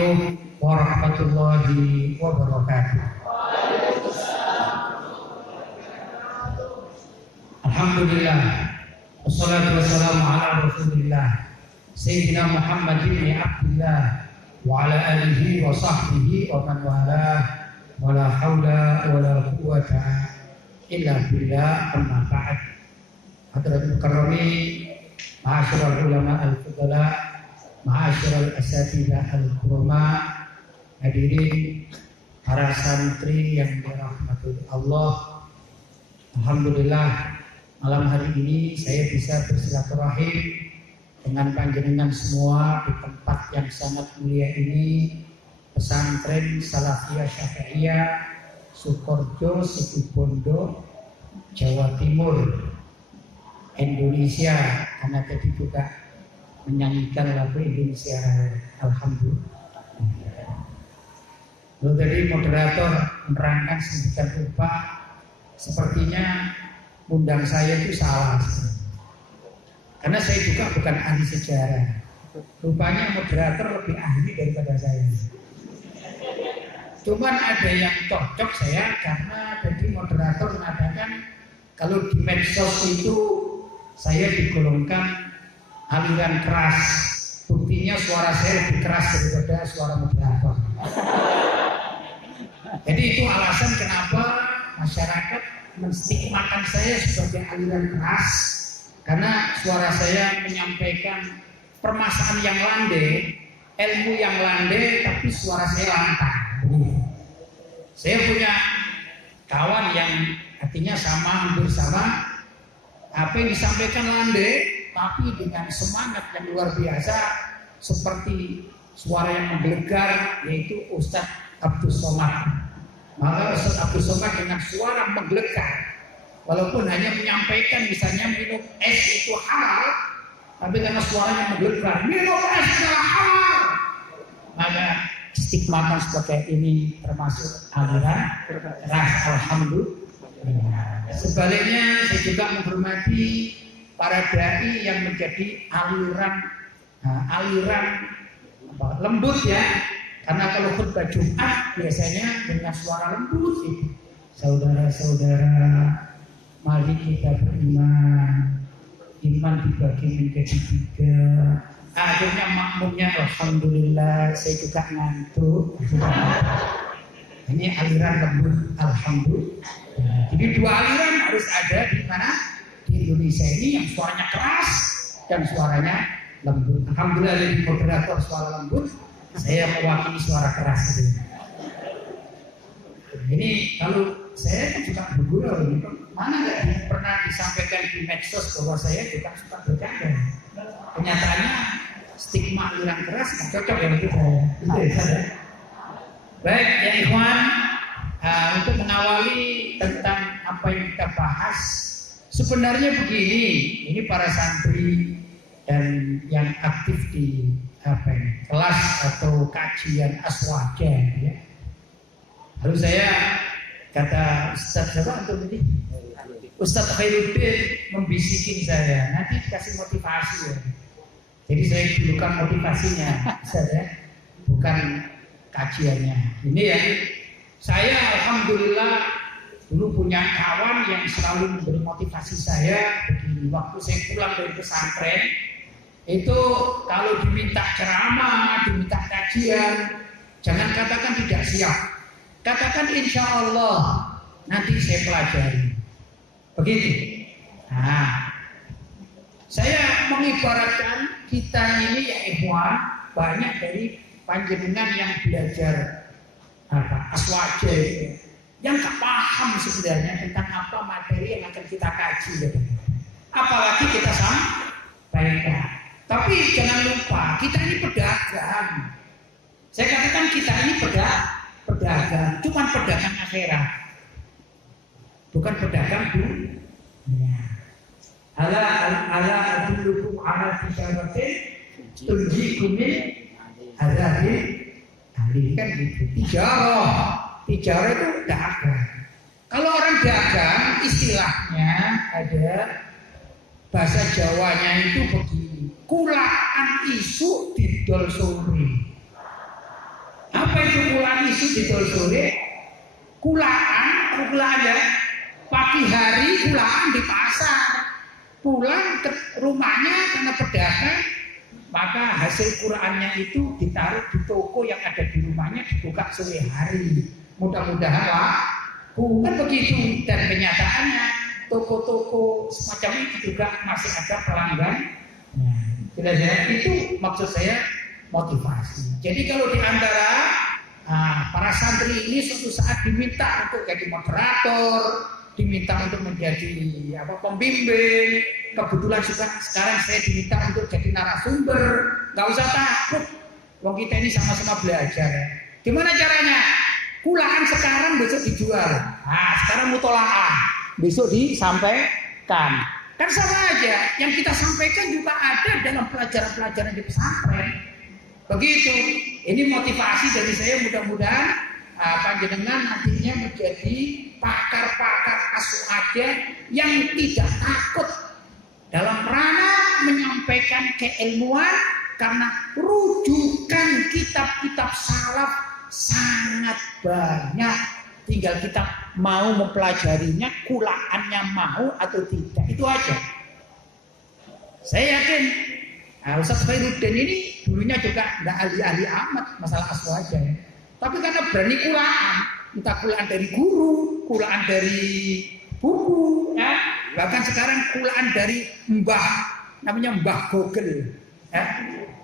Assalamualaikum warahmatullahi wabarakatuh. Alhamdulillah, wassalatu wassalamu ala rasulillah Sayyidina Muhammad bin Abdullah wa ala alihi wa sahbihi wa man walah, wa la hawla wa la quwwata illa billah, amma ba'd. Hadratul karami, ma'asyiral ulama al-fudala, ma'asyiral asatidzah al-kurama, hadirin para santri yang dirahmati Allah. Alhamdulillah, malam hari ini saya bisa bersilaturahim dengan panjenengan semua di tempat yang sangat mulia ini, Pesantren Salafiyah Syafi'iyah Sukorejo, Situbondo, Jawa Timur, Indonesia. Karena tadi juga menyanyikan lagu Indonesia, alhamdulillah. Lalu tadi moderator menerangkan sedemikian rupa, sepertinya undang saya itu salah. Karena saya juga bukan ahli sejarah. Rupanya moderator lebih ahli daripada saya. Cuman ada yang cocok saya, karena tadi moderator mengatakan kalau di medsos itu saya digolongkan aliran keras. Buktinya suara saya lebih keras daripada suara moderator. Jadi itu alasan kenapa masyarakat menstigmakan saya sebagai aliran keras, karena suara saya menyampaikan permasalahan yang landai, ilmu yang landai, tapi suara saya lantang. Saya punya kawan yang artinya sama, hampir sama, apa yang disampaikan landai, tapi dengan semangat yang luar biasa, seperti suara yang menggelegar, yaitu Ustadz Abdul Somad. Maka Ustadz Abdul Somad dengan suara menggelegar, walaupun hanya menyampaikan misalnya minum es itu halal, tapi karena suaranya menggelegar, minum es adalah halal, maka stigma sebagai ini termasuk aliran keras. Alhamdulillah. Sebaliknya saya juga menghormati para dai yang menjadi aliran lembut ya. Karena kalau khutbah Jumat biasanya dengan suara lembut itu. Saudara-saudara, mari kita beriman. Iman dibagi menjadi 3. Akhirnya makmumnya alhamdulillah, saya juga ngantuk. Ini aliran lembut, alhamdulillah. Jadi 2 aliran harus ada di mana? Di Indonesia ini, yang suaranya keras dan suaranya lembut. Alhamdulillah dari moderator suara lembut, saya mewakili suara keras. Ini kalau saya kan juga bergurau, mana nggak pernah disampaikan di medsos bahwa saya juga suka bercanda. Kenyataannya stigma aliran keras nggak cocok ya untuk saya. Baik ya ikhwan, untuk mengawali tentang apa yang kita bahas, sebenarnya begini, ini para santri dan yang aktif di kelas atau kajian aswaja ya. Lalu saya kata Ustadz siapa untuk ini? Ustadz Khairuddin membisikin saya, nanti kasih motivasi ya. Jadi saya dulukan motivasinya, ya, bukan kajiannya. Ini ya, saya alhamdulillah dulu punya kawan yang selalu memberi motivasi saya begini. Waktu saya pulang dari pesantren, itu kalau diminta ceramah, diminta kajian, jangan katakan tidak siap. Katakan insya Allah nanti saya pelajari. Begitu. Nah, saya mengibaratkan kita ini ya ikhwan, banyak dari panjenengan yang belajar aswaja yang gak paham sebenarnya tentang apa materi yang akan kita kaji ya. Apalagi kita sampaikan. Tapi jangan lupa kita ini pedagang. Saya katakan kita ini pedagang, cuma pedagang akhirat, bukan pedagang dunia. Ala adullukum ala tijaratin tunjikum min adzabin alim, kan gitu. Tijarah itu dagang. Kalau orang dagang istilahnya ada bahasa Jawanya itu begini, kulaan isu didol sore. Apa itu kulaan isu ditelusuri? Kulaan ya. Pagi hari kulaan di pasar. Pulang ke rumahnya karena pedagang, maka hasil kuraannya itu ditaruh di toko yang ada di rumahnya, dibuka sore hari. Mudah-mudahan bukan begitu. Dan kenyataannya toko-toko semacam itu juga masih ada pelanggan. Kira-kira itu maksud saya motivasi. Jadi kalau di antara para santri ini suatu saat diminta untuk jadi moderator, diminta untuk menjadi pembimbing, kebetulan juga sekarang saya diminta untuk jadi narasumber, nggak usah takut, wong kita ini sama-sama belajar ya. Gimana caranya? Kulaan sekarang besok dijual, sekarang mutolaah, besok disampaikan, kan sama aja. Yang kita sampaikan juga ada dalam pelajaran-pelajaran di pesantren. Begitu. Ini motivasi dari saya, mudah-mudahan panjenengan nantinya menjadi pakar-pakar aja yang tidak takut dalam rangka menyampaikan keilmuan, karena rujukan kitab-kitab salaf sangat banyak. Tinggal kita mau mempelajarinya, kulaannya mau atau tidak, itu aja. Saya yakin Ustaz Khairuddin ini dulunya juga nggak ahli-ahli amat masalah aswaja ya. Tapi karena berani kulaan, entah kulaan dari guru, kulaan dari buku, ya. Bahkan sekarang kulaan dari namanya Mbah Google. Ya.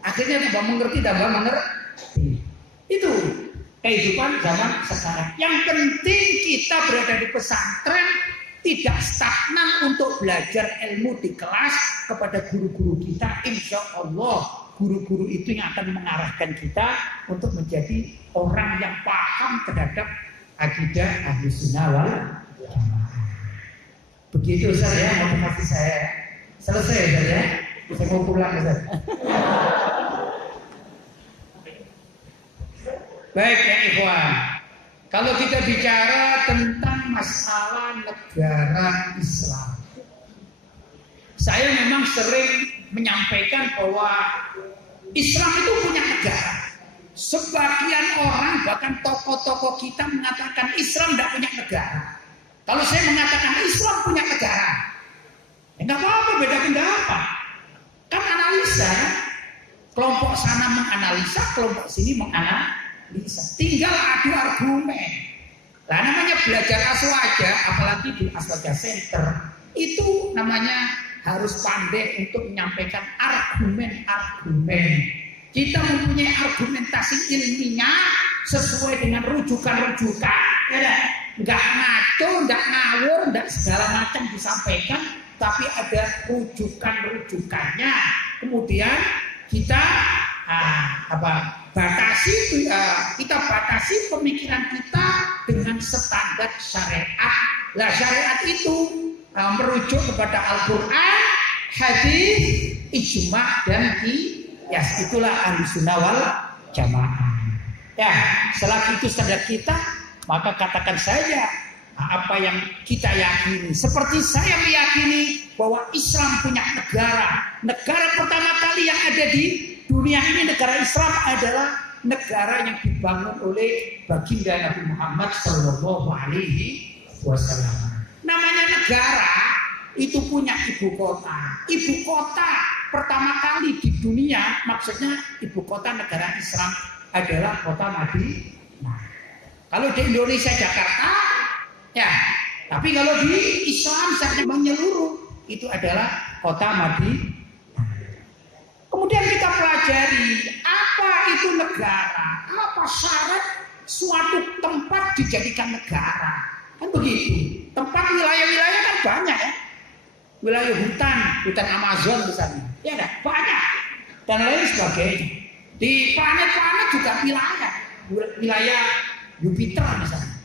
Akhirnya tambah mengerti. Itu kehidupan zaman sekarang. Yang penting kita berada di pesantren, tidak stagnan untuk belajar ilmu di kelas kepada guru-guru kita. Insya Allah guru-guru itu yang akan mengarahkan kita untuk menjadi orang yang paham terhadap akidah ahli sunnah wal jamaah. Begitu Ustaz ya motivasi saya. Selesai Ustaz ya. Saya mau pulang Ustaz. Baik ya ikhwan. Kalau kita bicara tentang masalah negara Islam, saya memang sering menyampaikan bahwa Islam itu punya negara. Sebagian orang bahkan tokoh-tokoh kita mengatakan Islam tidak punya negara. Kalau saya mengatakan Islam punya negara, ya nggak apa-apa, beda pendapat. Kan analisa, kelompok sana menganalisa, kelompok sini menganalisa. Tinggal adu argumen. Nah namanya belajar aswaja, apalagi di aswaja center, itu namanya harus pandai untuk menyampaikan argumen-argumen. Kita mempunyai argumentasi ilmiah sesuai dengan rujukan-rujukan, ya, nggak ngaco, nggak ngawur, nggak segala macam disampaikan, tapi ada rujukan-rujukannya. Kemudian kita kita batasi pemikiran kita dengan standar syariat. Lah syariat itu merujuk kepada Al-Quran, hadis, ijma dan qiyas. Itulah Ahlussunnah wal Jamaah. Ya, selagi itu standar kita, maka katakan saja apa yang kita yakini. Seperti saya meyakini bahwa Islam punya negara. Negara pertama kali yang ada di dunia ini, negara Islam adalah negara yang dibangun oleh baginda Nabi Muhammad Sallallahu Alaihi Wasallam. Namanya negara itu punya ibu kota. Ibu kota pertama kali di dunia, maksudnya ibu kota negara Islam adalah kota Madinah. Kalau di Indonesia Jakarta, ya. Tapi kalau di Islam secara menyeluruh itu adalah kota Madinah. Kemudian kita pelajari apa itu negara, apa syarat suatu tempat dijadikan negara. Kan begitu. Tempat wilayah-wilayah kan banyak ya. Wilayah hutan Amazon misalnya. Ya kan? Banyak. Dan lain sebagainya. Di planet-planet juga wilayah Jupiter misalnya.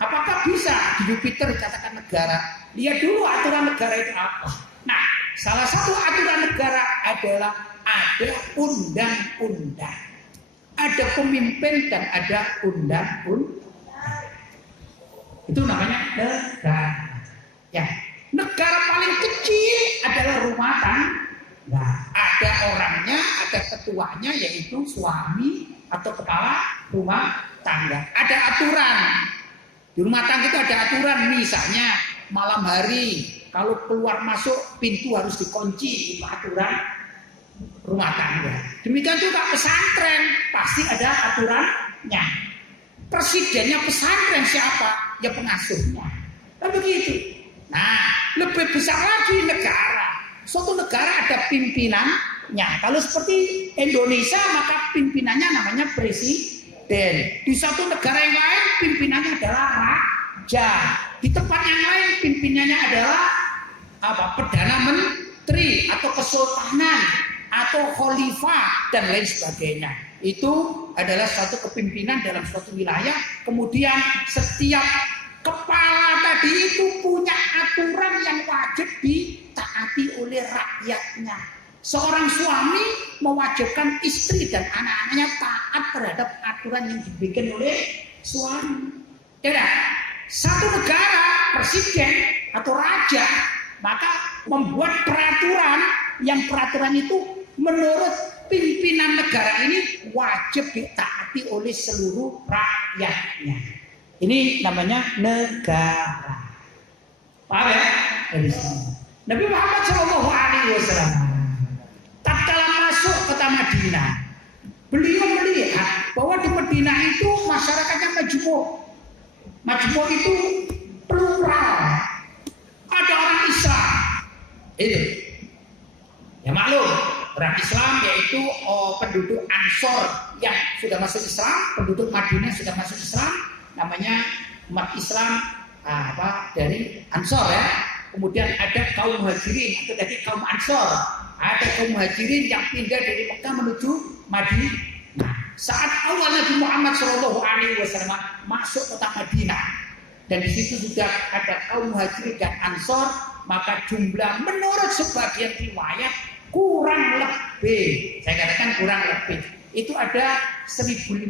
Apakah bisa di Jupiter dikatakan negara? Lihat dulu aturan negara itu apa. Nah, salah satu aturan negara adalah ada undang-undang. Ada pemimpin dan ada undang-undang. Itu namanya negara. Ya, negara paling kecil adalah rumah tangga. Ada orangnya, ada ketuanya yaitu suami atau kepala rumah tangga. Ada aturan. Di rumah tangga itu ada aturan, misalnya malam hari kalau keluar masuk pintu harus dikunci, itu aturan rumah tangga. Demikian juga pesantren pasti ada aturannya. Presidennya pesantren siapa? Ya pengasuhnya. Kan begitu. Nah, lebih besar lagi negara. Suatu negara ada pimpinannya. Kalau seperti Indonesia maka pimpinannya namanya presiden. Di satu negara yang lain pimpinannya adalah raja. Di tempat yang lain pimpinannya adalah perdana menteri atau kesultanan atau khalifah dan lain sebagainya. Itu adalah suatu kepimpinan dalam suatu wilayah. Kemudian setiap kepala tadi itu punya aturan yang wajib ditaati oleh rakyatnya. Seorang suami mewajibkan istri dan anak-anaknya taat terhadap aturan yang dibikin oleh suami. Tidak. Satu negara, presiden atau raja, maka membuat peraturan yang peraturan itu menurut pimpinan negara ini wajib ditaati oleh seluruh rakyatnya. Ini namanya negara. Paham ya? Dari sini. Nabi Muhammad SAW tatkala masuk kota Madinah, beliau melihat bahwa di Madinah itu masyarakatnya majmuk. Majmuk itu plural. Ada orang Islam. Itu. Ya maklum, orang Islam yaitu penduduk Ansor yang sudah masuk Islam, penduduk Madinah sudah masuk Islam, namanya umat Islam dari Ansor ya. Kemudian ada kaum Muhajirin, itu tadi kaum Ansor. Ada kaum Muhajirin yang pindah dari Mekah menuju Madinah. Nah, saat awal Nabi Muhammad SAW masuk kota Madinah dan di situ sudah ada kaum Muhajirin dan Ansor, maka jumlah menurut sebagian riwayat kurang lebih, saya katakan kurang lebih, itu ada 1.500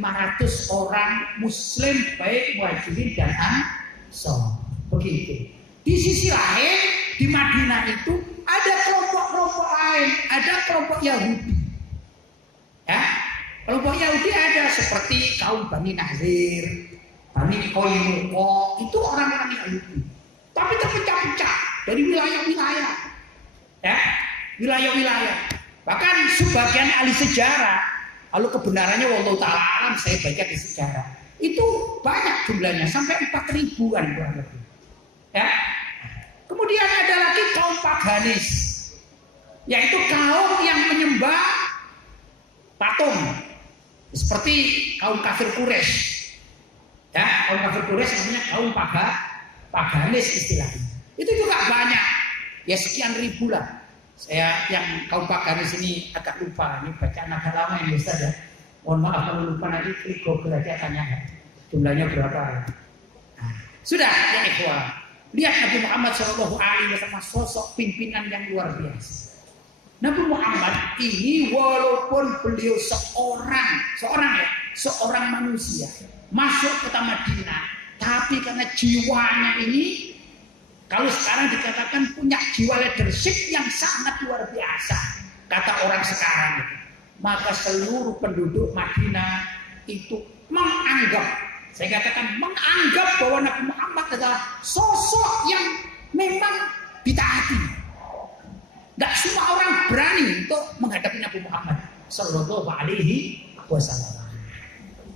orang Muslim baik Muhajirin dan Ansor. Begitu. Di sisi lain di Madinah itu ada kelompok-kelompok lain, ada kelompok Yahudi. Ya, kelompok Yahudi ada seperti kaum Bani Nazir, Bani Qainuqa, itu orang-orang Yahudi. Tapi terpecah-pecah dari wilayah-wilayah. Ya, wilayah-wilayah. Bahkan sebagian ahli sejarah, kalau kebenarannya wallahu ta'ala alam, saya baca di sejarah, itu banyak jumlahnya, sampai 4.000-an kurang lebih. Ya. Kemudian ada lagi kaum paganis, yaitu kaum yang menyembah patung, seperti kaum kafir Quraisy. Ya, kaum kafir Quraisy namanya kaum paganis istilahnya. Itu juga banyak, ya sekian ribu lah. Saya yang kaum paganis ini agak lupa, ini bacaan agak lama ini Ustaz ya. Mohon maaf kalau lupa, nanti klik Google aja tanya jumlahnya berapa. Nah, sudah ya ikhwan. Lihat Nabi Muhammad SAW sosok pimpinan yang luar biasa. Nabi Muhammad ini walaupun beliau seorang manusia masuk kota Madinah, tapi karena jiwanya ini, kalau sekarang dikatakan punya jiwa leadership yang sangat luar biasa, kata orang sekarang itu, maka seluruh penduduk Madinah itu menganggap, saya katakan menganggap bahwa Nabi Muhammad adalah sosok yang memang ditaati. Tidak semua orang berani untuk menghadapi Nabi Muhammad Sallallahu Alaihi Wasallam.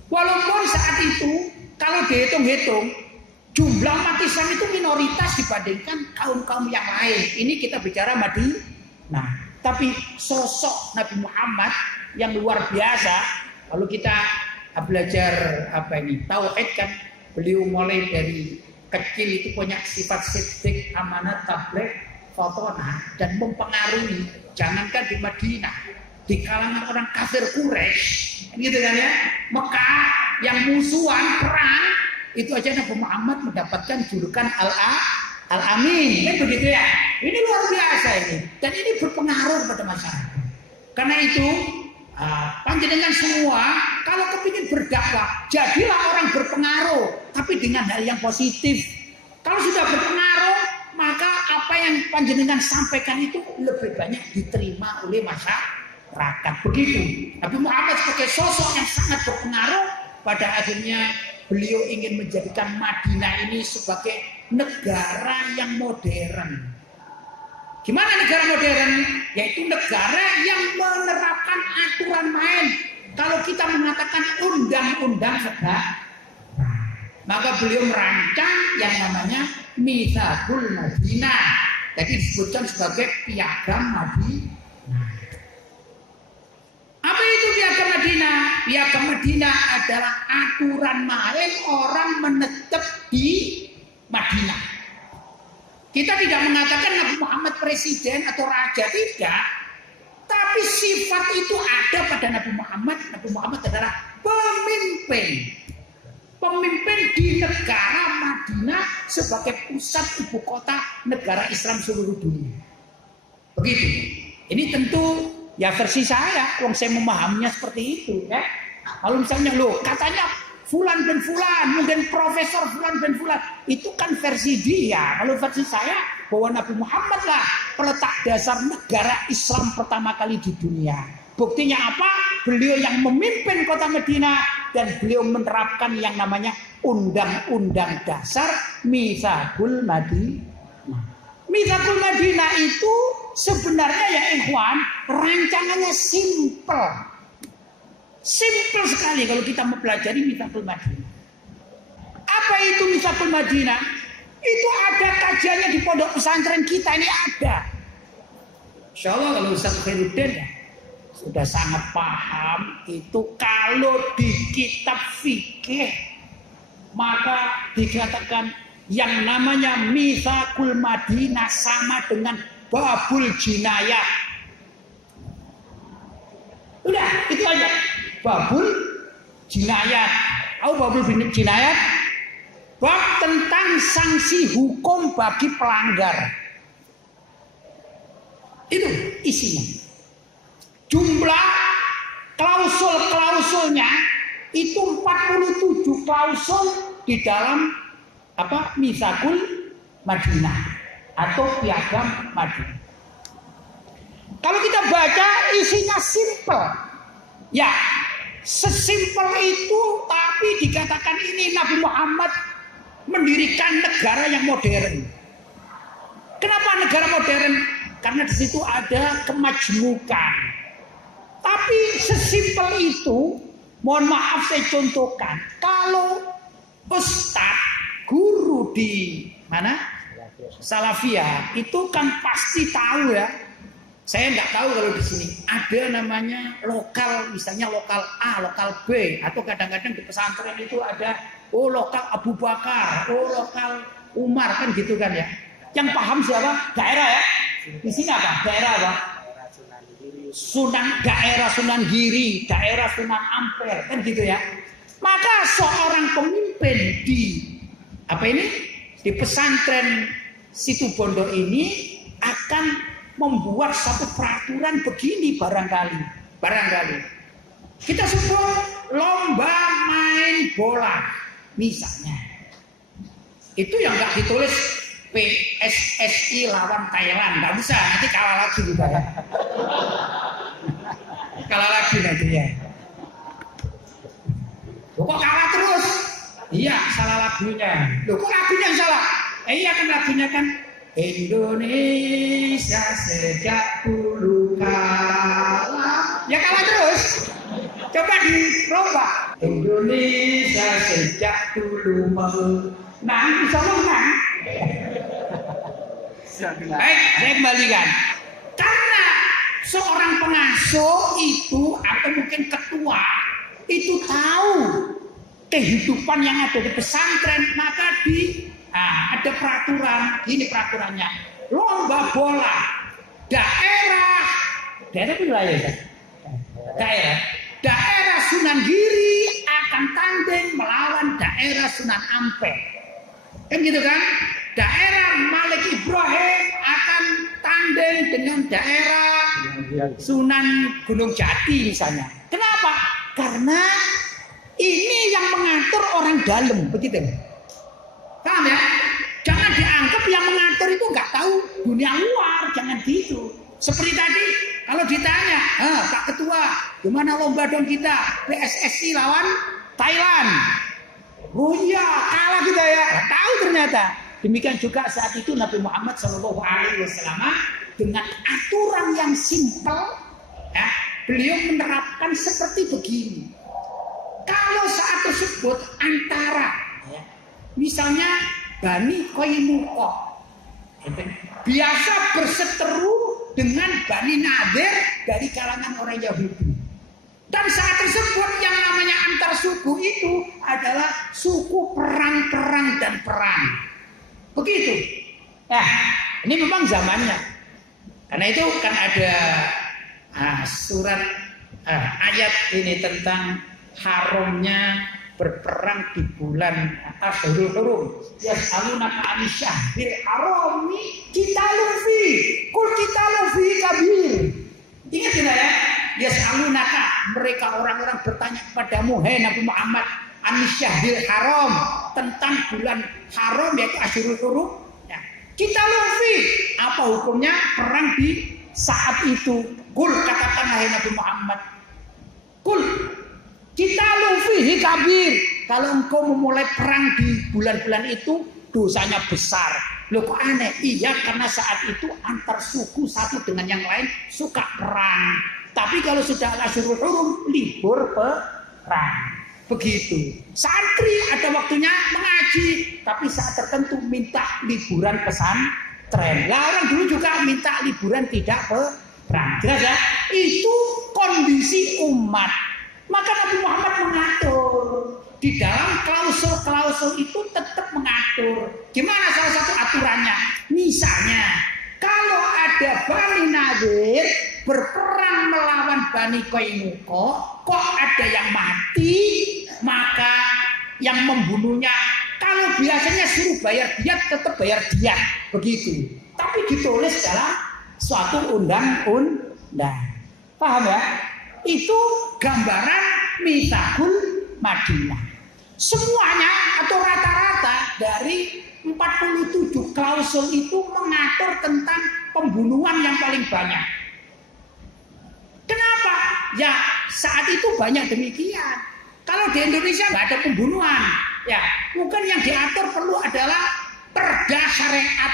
Walaupun saat itu kalau dihitung-hitung jumlah umat Islam itu minoritas dibandingkan kaum-kaum yang lain. Ini kita bicara Madinah. Nah, tapi sosok Nabi Muhammad yang luar biasa. Kalau kita belajar tauhid kan, beliau mulai dari kecil itu punya sifat siddiq, amanat, tabligh, fatonah, dan mempengaruhi. Jangankan di Madinah, di kalangan orang kafir Quraisy, gitu kan ya, Mekah yang musuhan perang, itu aja Nabi Muhammad mendapatkan julukan Al-Amin, kan begitu ya. Ini luar biasa ini, dan ini berpengaruh pada masyarakat. Karena itu panjenengan semua kalau kepingin berdakwah, jadilah orang berpengaruh, tapi dengan hal yang positif. Kalau sudah berpengaruh, maka apa yang panjenengan sampaikan itu lebih banyak diterima oleh masyarakat. Begitu. Nabi Muhammad sebagai sosok yang sangat berpengaruh, pada akhirnya beliau ingin menjadikan Madinah ini sebagai negara yang modern. Gimana negara modern? Yaitu negara yang menerapkan aturan main. Kalau kita mengatakan undang-undang negara, maka beliau merancang yang namanya Mitsaqul Madinah. Jadi disebutkan sebagai Piagam Madinah. Apa itu Piagam Madinah? Piagam Madinah adalah aturan main orang menetap di Madinah. Kita tidak mengatakan Nabi Muhammad presiden atau raja, tidak. Tapi sifat itu ada pada Nabi Muhammad. Nabi Muhammad adalah pemimpin. Pemimpin di negara Madinah sebagai pusat ibu kota negara Islam seluruh dunia. Begitu. Ini tentu ya versi saya, wong saya memahaminya seperti itu. Ya. Kalau misalnya katanya Fulan bin Fulan, mungkin Profesor Fulan bin Fulan, itu kan versi dia. Kalau versi saya, bahwa Nabi Muhammad lah peletak dasar negara Islam pertama kali di dunia. Buktinya apa? Beliau yang memimpin kota Madinah dan beliau menerapkan yang namanya Undang-Undang Dasar Mitsaqul Madinah. Mitsaqul Madinah itu sebenarnya ya ikhwan, rancangannya simple. Simple sekali kalau kita mempelajari Mitsaqul Madinah. Apa itu Mitsaqul Madinah? Itu ada kajiannya di pondok pesantren kita ini ada. Insya Allah kalau Ustaz Khairuddin ya sudah sangat paham itu kalau di kitab fikih maka dikatakan yang namanya Mitsaqul Madinah sama dengan babul jinayah. Udah, itu aja. Babul jinayat. Tahu babul jinayat? Bab tentang sanksi hukum bagi pelanggar. Itu isinya. Jumlah klausul-klausulnya itu 47 klausul di dalam Mitsaqul Madinah atau Piagam Madinah. Kalau kita baca isinya simple. Ya, sesimpel itu tapi dikatakan ini Nabi Muhammad mendirikan negara yang modern. Kenapa negara modern? Karena di situ ada kemajmukan. Tapi sesimpel itu, mohon maaf saya contohkan. Kalau ustadz, guru di mana? Salafiyah, itu kan pasti tahu ya. Saya nggak tahu kalau di sini ada namanya lokal, misalnya lokal A, lokal B, atau kadang-kadang di pesantren itu ada lokal Abu Bakar, lokal Umar, kan gitu kan ya. Yang paham siapa? Daerah ya. Di sini apa? Daerah apa? Daerah Sunan Giri, daerah Sunan Ampel, kan gitu ya. Maka seorang pemimpin di di pesantren Situbondo ini akan membuat satu peraturan begini barangkali. Kita sebut lomba main bola misalnya. Itu yang nggak ditulis PSSI lawan Thailand, nggak bisa, nanti kalah lagi juga ya. Kalah lagi nanti ya. Loh, kok kalah terus? Iya, salah lagunya. Loh, kok lagunya salah? Iya kan lagunya kan Indonesia sejak dulu kalah. Ya kalah terus. Coba dicoba. Indonesia sejak dulu menang, bisa menang. Baik, saya kembalikan. Karena seorang pengasuh itu atau mungkin ketua itu tahu kehidupan yang ada di pesantren, maka ada peraturan. Ini peraturannya, lomba bola daerah wilayah daerah Sunan Giri akan tanding melawan daerah Sunan Ampel, kan gitu kan. Daerah Malik Ibrahim akan tanding dengan daerah Sunan Gunung Jati misalnya. Kenapa? Karena ini yang mengatur orang dalam, begitu. Paham ya? Jangan dianggap yang mengatur itu nggak tahu dunia luar, jangan gitu. Seperti tadi, kalau Kalau ditanya, Pak Ketua, gimana lomba dong kita PSSI lawan Thailand? Oh iya, kalah kita ya. Nah, tahu ternyata. Demikian juga saat itu Nabi Muhammad SAW dengan aturan yang simpel, ya, beliau menerapkan seperti begini. Kalau saat tersebut antara, ya, misalnya Bani Qainuqa biasa berseteru dengan Bani Nadir dari kalangan orang Yahudi. Dan saat tersebut yang namanya antar suku itu adalah suku perang-perang dan perang. Begitu. Nah, ini memang zamannya. Karena itu kan ada surat ayat ini tentang haramnya berperang di bulan Ashurul Hurum. Yas'alunaka 'anil syahril harami qitalun fi. Qul qitalun fi kabir. Ingat tidak ya? Yas'alunaka, mereka orang-orang bertanya kepadamu, hai Nabi Muhammad, 'anil syahril haram, tentang bulan haram yaitu Ashurul Hurum. Ya. Qitalun fi, apa hukumnya perang di saat itu? Qul, katakan hai Nabi Muhammad. Qul kita fihi kabir. Kalau engkau memulai perang di bulan-bulan itu dosanya besar. Loh kok aneh? Iya, karena saat itu antar suku satu dengan yang lain suka perang. Tapi kalau sudah Ashurul Hurum libur perang. Begitu. Santri ada waktunya mengaji, tapi saat tertentu minta liburan pesantren. Lah orang dulu juga minta liburan tidak perang. Jelas ya? Itu kondisi umat. Maka Nabi Muhammad mengatur. Di dalam klausul-klausul itu tetap mengatur. Gimana salah satu aturannya? Misalnya, kalau ada Bani Nadir berperang melawan Bani Qainuqa, kok ada yang mati, maka yang membunuhnya, kalau biasanya suruh bayar diat, tetap bayar diat. Begitu. Tapi ditulis dalam suatu undang-undang. Paham ya? Itu gambaran Mitsaqul Madinah. Semuanya atau rata-rata dari 47 klausul itu mengatur tentang pembunuhan yang paling banyak. Kenapa? Ya saat itu banyak demikian. Kalau di Indonesia nggak ada pembunuhan, ya mungkin yang diatur perlu adalah perda syariat.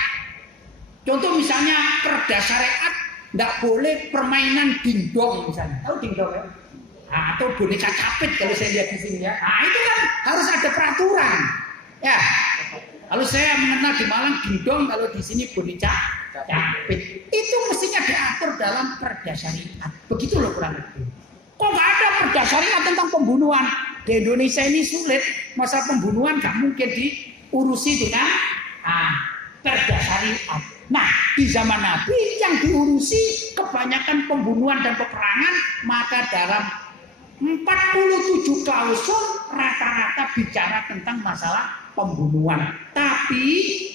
Contoh misalnya perda syariat nggak boleh permainan dingdong misalnya. Tahu dingdong ya? Nah, atau boneka capit kalau saya lihat di sini ya. Nah itu kan harus ada peraturan. Ya. Kalau saya mengenal di Malang dingdong, kalau di sini boneka capit. Itu mestinya diatur dalam perda syariat. Begitu loh kurang lebih. Kok nggak ada perda syariat tentang pembunuhan? Di Indonesia ini sulit. Masalah pembunuhan nggak mungkin diurusi dengan perda syariat. Nah, di zaman Nabi yang diurusi kebanyakan pembunuhan dan peperangan, maka dalam 47 klausul rata-rata bicara tentang masalah pembunuhan. Tapi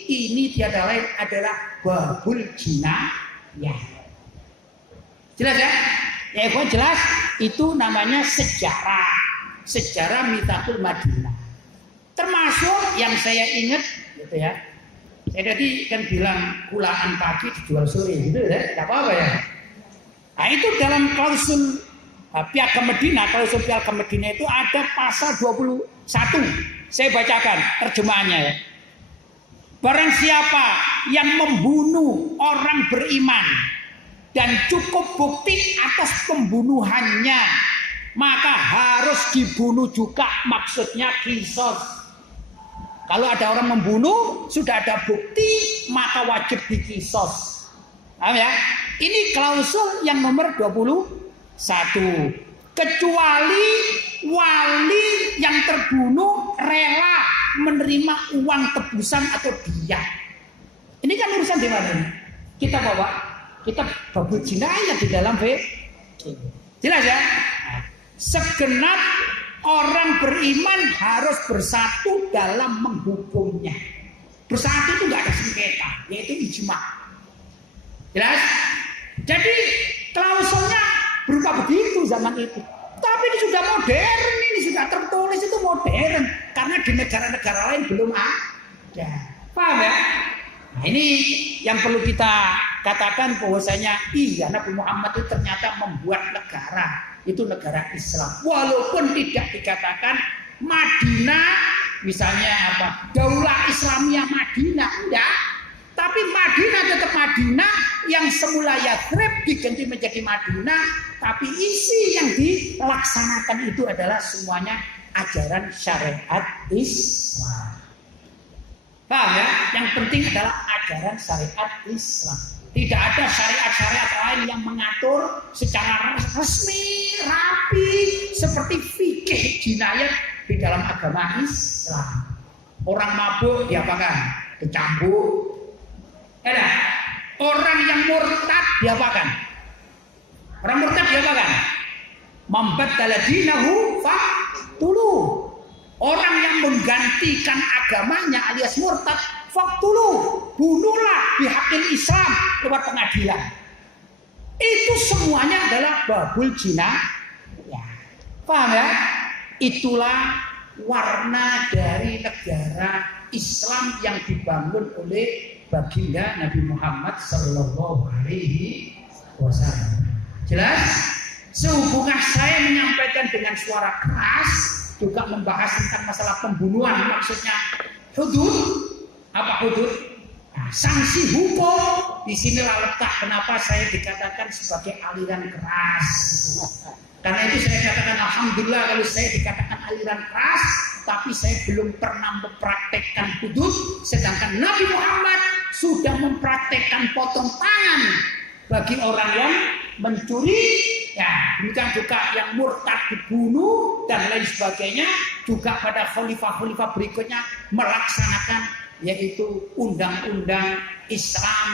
ini tiada lain adalah babul jinayah. Jelas ya? Ya, jelas itu namanya sejarah. Sejarah Mitsaqul Madinah. Termasuk yang saya ingat gitu ya. Saya tadi kan bilang kulaan pagi dijual sore gitu ya, tidak apa-apa ya. Nah itu dalam klausul Piagam Madinah, klausul Piagam Madinah itu ada pasal 21. Saya bacakan terjemahannya ya. Barang siapa yang membunuh orang beriman dan cukup bukti atas pembunuhannya, maka harus dibunuh juga, maksudnya qisas. Kalau ada orang membunuh, sudah ada bukti, maka wajib dikisos. Paham ya? Ini klausul yang nomor 21. Kecuali wali yang terbunuh rela menerima uang tebusan atau diat. Ini kan urusan di mana ini? Kita bawa, kita babul jinayah di dalam jelas ya? Segenap orang beriman harus bersatu dalam menghukumnya. Bersatu itu nggak ada sengketa, yaitu ijma. Jelas? Jadi klausulnya berupa begitu zaman itu. Tapi ini sudah modern, ini sudah tertulis itu modern. Karena di negara-negara lain belum ada. Paham ya? Nah, ini yang perlu kita katakan bahwasanya iya Nabi Muhammad itu ternyata membuat negara, itu negara Islam. Walaupun tidak dikatakan Madinah, misalnya apa, Daulah Islamiyah Madinah, enggak. Tapi Madinah tetap Madinah, yang semula Yathrib diganti menjadi Madinah, tapi isi yang dilaksanakan itu adalah semuanya ajaran syariat Islam. Paham ya? Yang penting adalah ajaran syariat Islam. Tidak ada syariat-syariat lain yang mengatur secara resmi, rapi, seperti fikih jinayat di dalam agama Islam. Orang mabuk diapakan? Dicambuk. Ada. Orang yang murtad diapakan? Orang murtad diapakan? Membaddala dinahu faqtuluh. Orang yang menggantikan agamanya alias murtad, faqtuluh, bunuhlah bihaqil Islam lewat pengadilan. Itu semuanya adalah babul jinah. Ya. Paham ya? Itulah warna dari negara Islam yang dibangun oleh baginda Nabi Muhammad Sallallahu Alaihi Wasallam. Jelas? Sehubungan saya menyampaikan dengan suara keras, juga membahas tentang masalah pembunuhan, maksudnya hudud. Apa hudud? Nah, sanksi hukum. Di sinilah letak kenapa saya dikatakan sebagai aliran keras. Karena itu saya katakan alhamdulillah kalau saya dikatakan aliran keras, tapi saya belum pernah mempraktekkan hudud, sedangkan Nabi Muhammad sudah mempraktekkan potong tangan bagi orang yang mencuri, ya, demikian juga yang murtad dibunuh dan lain sebagainya, juga pada khalifah-khalifah berikutnya melaksanakan yaitu undang-undang Islam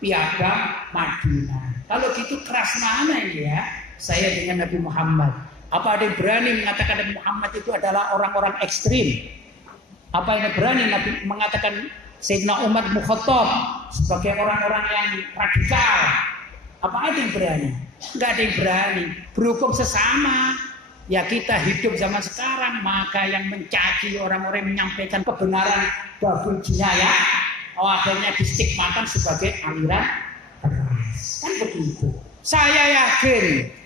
Piagam Madinah. Kalau gitu keras mana ini ya? Saya dengan Nabi Muhammad. Apa ada yang berani mengatakan Nabi Muhammad itu adalah orang-orang ekstrim? Apa yang berani Nabi mengatakan Sayyidina Umar bin Khattab sebagai orang-orang yang radikal? Apa ada yang berani? Enggak ada yang berani. Berhubung sesama, ya kita hidup zaman sekarang, maka yang mencaci orang-orang yang menyampaikan kebenaran babul jinayah, akhirnya distigmakan sebagai aliran keras. Kan begitu. Saya yakin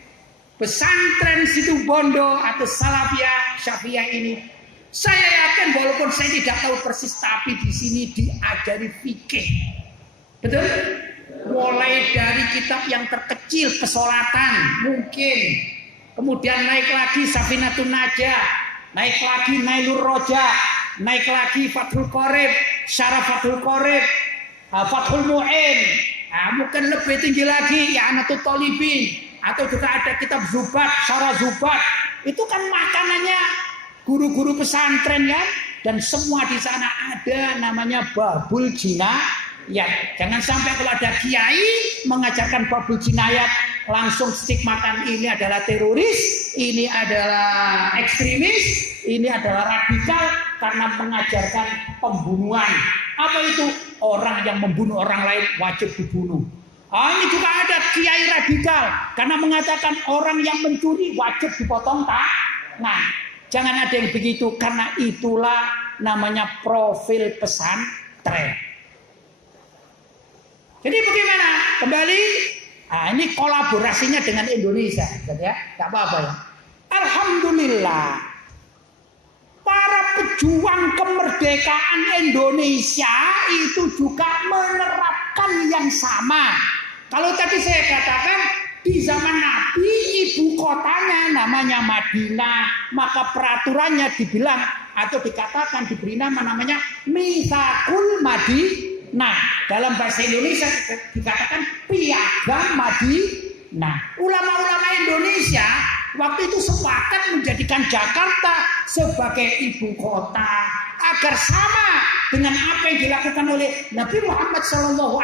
pesantren Situbondo atau Salafiyah Syafi'iyah ini, saya yakin walaupun saya tidak tahu persis, tapi di sini diajari fikih. Betul? Mulai dari kitab yang terkecil kesolatan mungkin, kemudian naik lagi Safinatun Najah, naik lagi Nailur Roja, naik lagi Fathul Qorib, Syarah Fathul Qorib, Fathul Mu'in. Nah, mungkin lebih tinggi lagi ya Anatul Talibin, atau juga ada kitab Zubat, Syarah Zubat. Itu kan makanannya guru-guru pesantren kan, dan semua di sana ada namanya babul jinayat. Jangan sampai kalau ada kiai mengajarkan babul jinayat langsung stigmakan ini adalah teroris, ini adalah ekstremis, ini adalah radikal karena mengajarkan pembunuhan. Apa itu? Orang yang membunuh orang lain wajib dibunuh. Ini juga ada kiai radikal karena mengatakan orang yang mencuri wajib dipotong tangan. Jangan ada yang begitu, karena itulah namanya profil pesantren. Jadi bagaimana? Kembali, ini kolaborasinya dengan Indonesia, ya, tak apa-apa ya. Alhamdulillah. Para pejuang kemerdekaan Indonesia itu juga menerapkan yang sama. Kalau tadi saya katakan di zaman Nabi ibu kotanya namanya Madinah, maka peraturannya dibilang atau dikatakan diberi nama namanya Mitsaqul Madinah. Dalam bahasa Indonesia dikatakan Piagam Madinah. Ulama-ulama Indonesia waktu itu sepakat menjadikan Jakarta sebagai ibu kota agar sama dengan apa yang dilakukan oleh Nabi Muhammad SAW.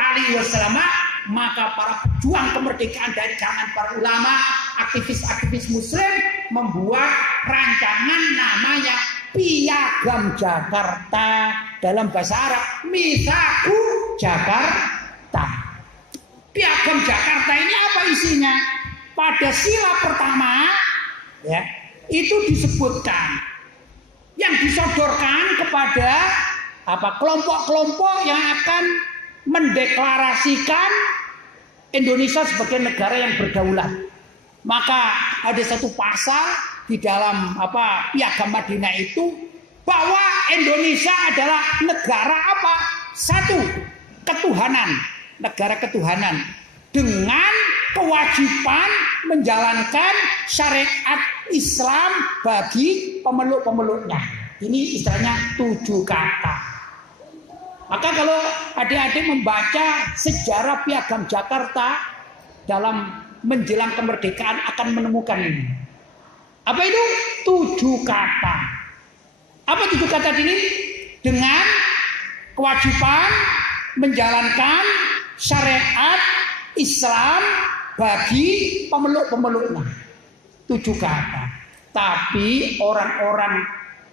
Maka para pejuang kemerdekaan dari kalangan para ulama, aktivis-aktivis Muslim membuat rancangan namanya Piagam Jakarta, dalam bahasa Arab Mitsaqul Jakarta. Piagam Jakarta ini apa isinya? Pada sila pertama, ya, itu disebutkan yang disodorkan kepada kelompok-kelompok yang akan mendeklarasikan Indonesia sebagai negara yang berdaulat. Maka ada satu pasal di dalam Piagam Madinah itu bahwa Indonesia adalah negara apa? Satu, ketuhanan, negara ketuhanan dengan kewajiban menjalankan syariat Islam bagi pemeluk-pemeluknya. Ini istilahnya 7 kata. Maka kalau adik-adik membaca sejarah Piagam Jakarta dalam menjelang kemerdekaan akan menemukan ini. Apa itu? 7 kata. Apa 7 kata ini? Dengan kewajiban menjalankan syariat Islam bagi pemeluk-pemeluknya. 7 kata. Tapi orang-orang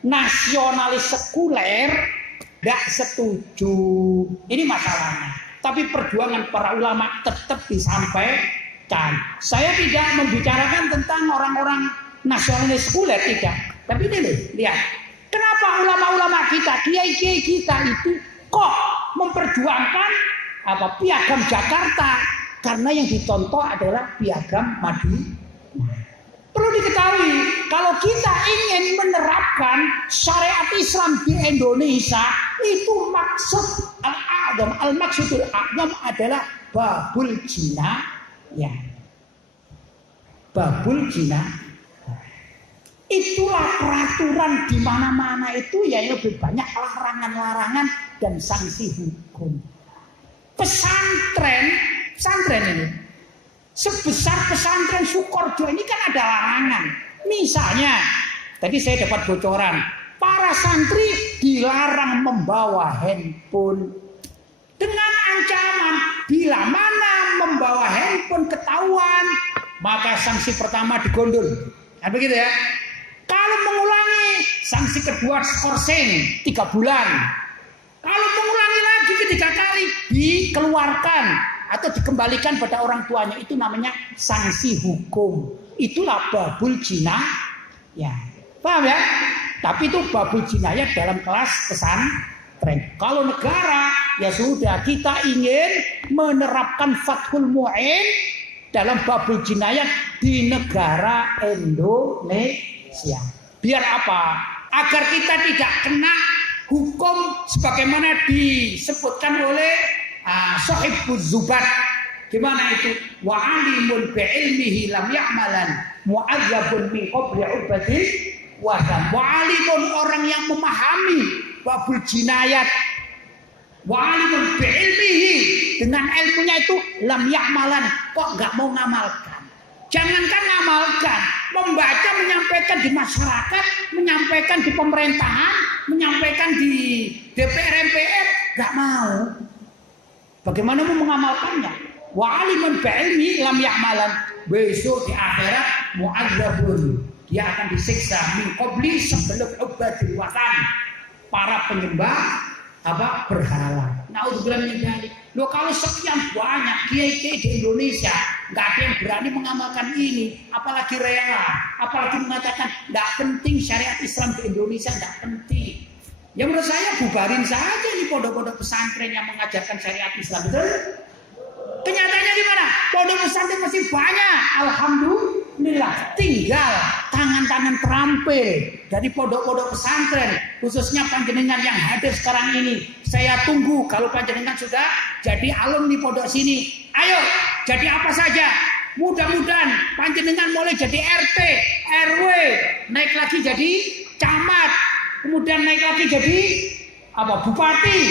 nasionalis sekuler tidak setuju. Ini masalahnya. Tapi perjuangan para ulama tetap disampaikan. Saya tidak membicarakan tentang orang-orang nasionalis sekuler, tidak. Tapi ini loh, lihat. Kenapa ulama-ulama kita, kiai-kiai kita itu kok memperjuangkan Piagam Jakarta? Karena yang dicontoh adalah Piagam Madinah. Perlu diketahui, kalau kita ingin menerapkan syariat Islam di Indonesia, itu maksud al-a'zam, al-maksudul a'zam adalah babul jina, ya. Babul jina. Itulah peraturan di mana-mana itu ya lebih banyak larangan-larangan dan sanksi hukum. Pesantren ini sebesar pesantren Sukoharjo ini kan ada larangan. Misalnya, tadi saya dapat bocoran, para santri dilarang membawa handphone dengan ancaman bila mana membawa handphone ketahuan, maka sanksi pertama digondol. Kan begitu ya? Kalau mengulangi, sanksi kedua skorsing 3 bulan. Kalau mengulangi lagi ketiga kali, dikeluarkan atau dikembalikan pada orang tuanya. Itu namanya sanksi hukum. Itulah babul jinah, ya. Paham ya? Tapi itu babul jinayah dalam kelas pesantren. Kalau negara, ya sudah, kita ingin menerapkan Fathul Mu'in dalam babul jinayah di negara Indonesia. Biar apa? Agar kita tidak kena hukum sebagaimana disebutkan oleh Sahibuz Zubat. Gimana itu? Wa alimun bi'ilmihi lam ya'malan mu'adzabun min qabli ubadil wadam. Wa alimun, orang yang memahami babul jinayat. Wa alimun bi'ilmihi, dengan ilmunya itu lam ya'malan, kok enggak mau ngamalkan. Jangankan ngamalkan, membaca, menyampaikan di masyarakat, menyampaikan di pemerintahan, menyampaikan di DPR MPR, enggak mau. Bagaimana mau mengamalkannya? Wa aliman bi'ilmi lam ya'malan, besok di akhirat mu'adzabun, dia akan disiksa min qabli, sebelum ubadil watan, para penyembah berhala. Naudzubillah min dzalik. Loh, kalau sekian banyak kiai-kiai di Indonesia nggak ada yang berani mengamalkan ini, apalagi rela, apalagi mengatakan nggak penting syariat Islam di Indonesia, nggak penting. Ya menurut saya bubarin saja nih pondok-pondok pesantren yang mengajarkan syariat Islam, betul? Kenyataannya gimana? Pondok pesantren masih banyak, alhamdulillah. Tinggal tangan-tangan terampil dari pondok-pondok pesantren, khususnya panjenengan yang hadir sekarang ini. Saya tunggu kalau panjenengan sudah jadi alumni pondok sini. Ayo, jadi apa saja. Mudah-mudahan panjenengan mulai jadi RT, RW, naik lagi jadi camat, kemudian naik lagi jadi bupati,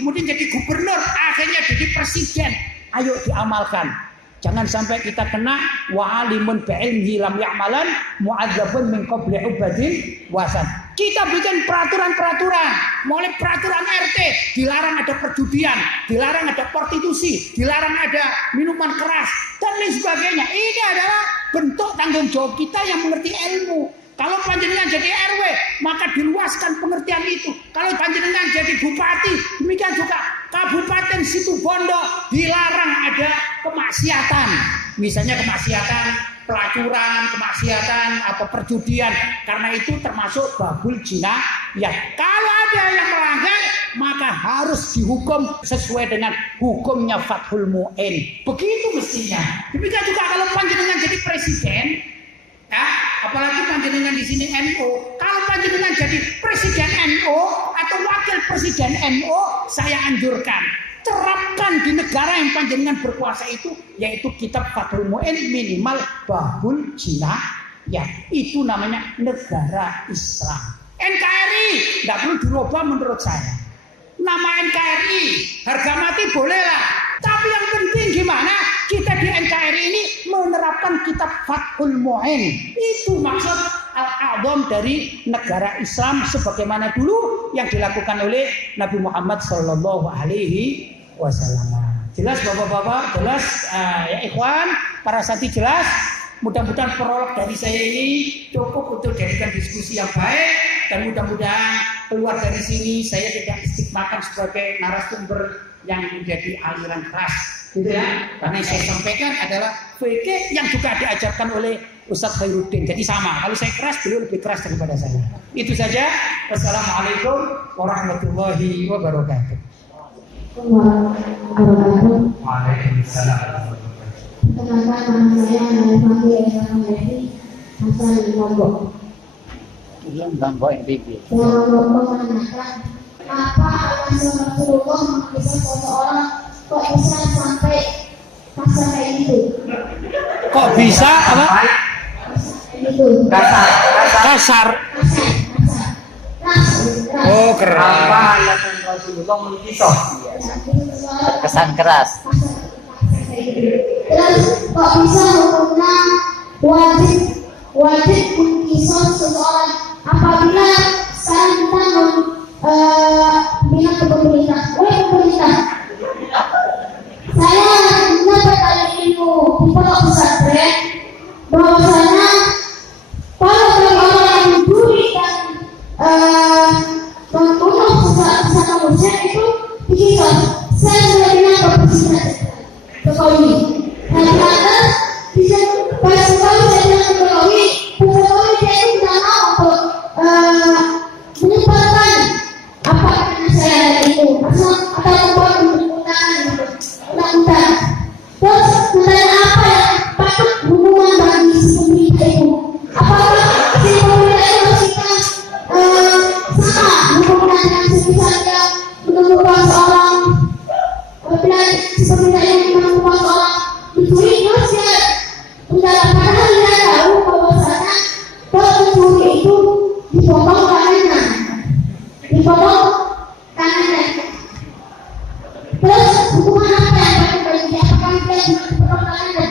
kemudian jadi gubernur, akhirnya jadi presiden. Ayo diamalkan. Jangan sampai kita kena wa alimun bi'ilmihi lam ya'malan mu'adzabun min qabli ubadil wasan. Kita bikin peraturan-peraturan, mulai peraturan RT, dilarang ada perjudian, dilarang ada prostitusi, dilarang ada minuman keras dan lain sebagainya. Ini adalah bentuk tanggung jawab kita yang mengerti ilmu. Kalau panjenengan jadi RW, maka diluaskan pengertian itu. Kalau panjenengan jadi bupati, demikian juga Kabupaten Situbondo dilarang ada kemaksiatan. Misalnya kemaksiatan pelacuran, kemaksiatan atau perjudian, karena itu termasuk babul jinah. Ya, kalau ada yang melanggar maka harus dihukum sesuai dengan hukumnya Fathul Mu'in. Begitu mestinya. Demikian juga kalau panjenengan jadi presiden, ya, apalagi panjenengan di sini NU. Kalau panjenengan jadi presiden NU atau wakil presiden NU, saya anjurkan terapkan di negara yang panjenengan berkuasa itu, yaitu kitab Fathul Mu'in minimal babul jinah. Ya, itu namanya negara Islam. NKRI nggak perlu dirubah menurut saya. Nama NKRI harga mati boleh lah, tapi yang penting gimana kita di NKRI ini menerapkan kitab Fathul Mu'in. Itu maksud al-a'zam dari negara Islam sebagaimana dulu yang dilakukan oleh Nabi Muhammad Sallallahu Alaihi Wasallam. Jelas bapak-bapak, jelas ya ikhwan, para santri jelas. Mudah-mudahan prolog dari saya ini cukup untuk jadikan diskusi yang baik, dan mudah-mudahan keluar dari sini saya tidak istigmakan sebagai narasumber yang menjadi aliran keras, gitu ya. Karena yang saya sampaikan adalah fikih yang juga diajarkan oleh Ustadz Khairuddin. Jadi sama, kalau saya keras, beliau lebih keras daripada saya. Itu saja. Wassalamualaikum warahmatullahi wabarakatuh. Waalaikumsalam. Perkenalkan, nama saya Nalfandi Esramedi Hasan Lombok. Lombok NPB. Yang Lombok menanyakan, apa alasan Rasulullah mengisah seseorang kok bisa sampai kasar kayak gitu? Kok bisa apa? Gitu. Kasar. Oh, keras. Apa alasan Rasulullah mengisah? Kesan keras. Terus kok bisa hukumnya wajib mengisah seseorang apabila sekarang kita bilang ke pemerintah, pemerintah, saya dapat dari ilmu di pondok pesantren bahwasanya kalau orang yang mencuri dan membunuh sesama manusia itu dikisah. Saya sudah bilang ke presiden Jokowi. Nah, ternyata bisa pas sekali saya bilang ke Jokowi, dia itu tidak mau untuk menyebarkan apa yang saya itu, atau membuat undang-undang. Terus menanya apa yang patut hukuman bagi si pemerintah itu? Apakah si pemerintah itu harus kita sama hukuman yang sebisanya menemukan seorang apabila si pemerintah itu menemukan seorang mencuri, terus dia mendalam, padahal dia tahu bahwasanya kalau mencuri itu dipotong tangannya, terus hukuman apa yang patut bagi dia? Apakah dia dipotong tangannya dan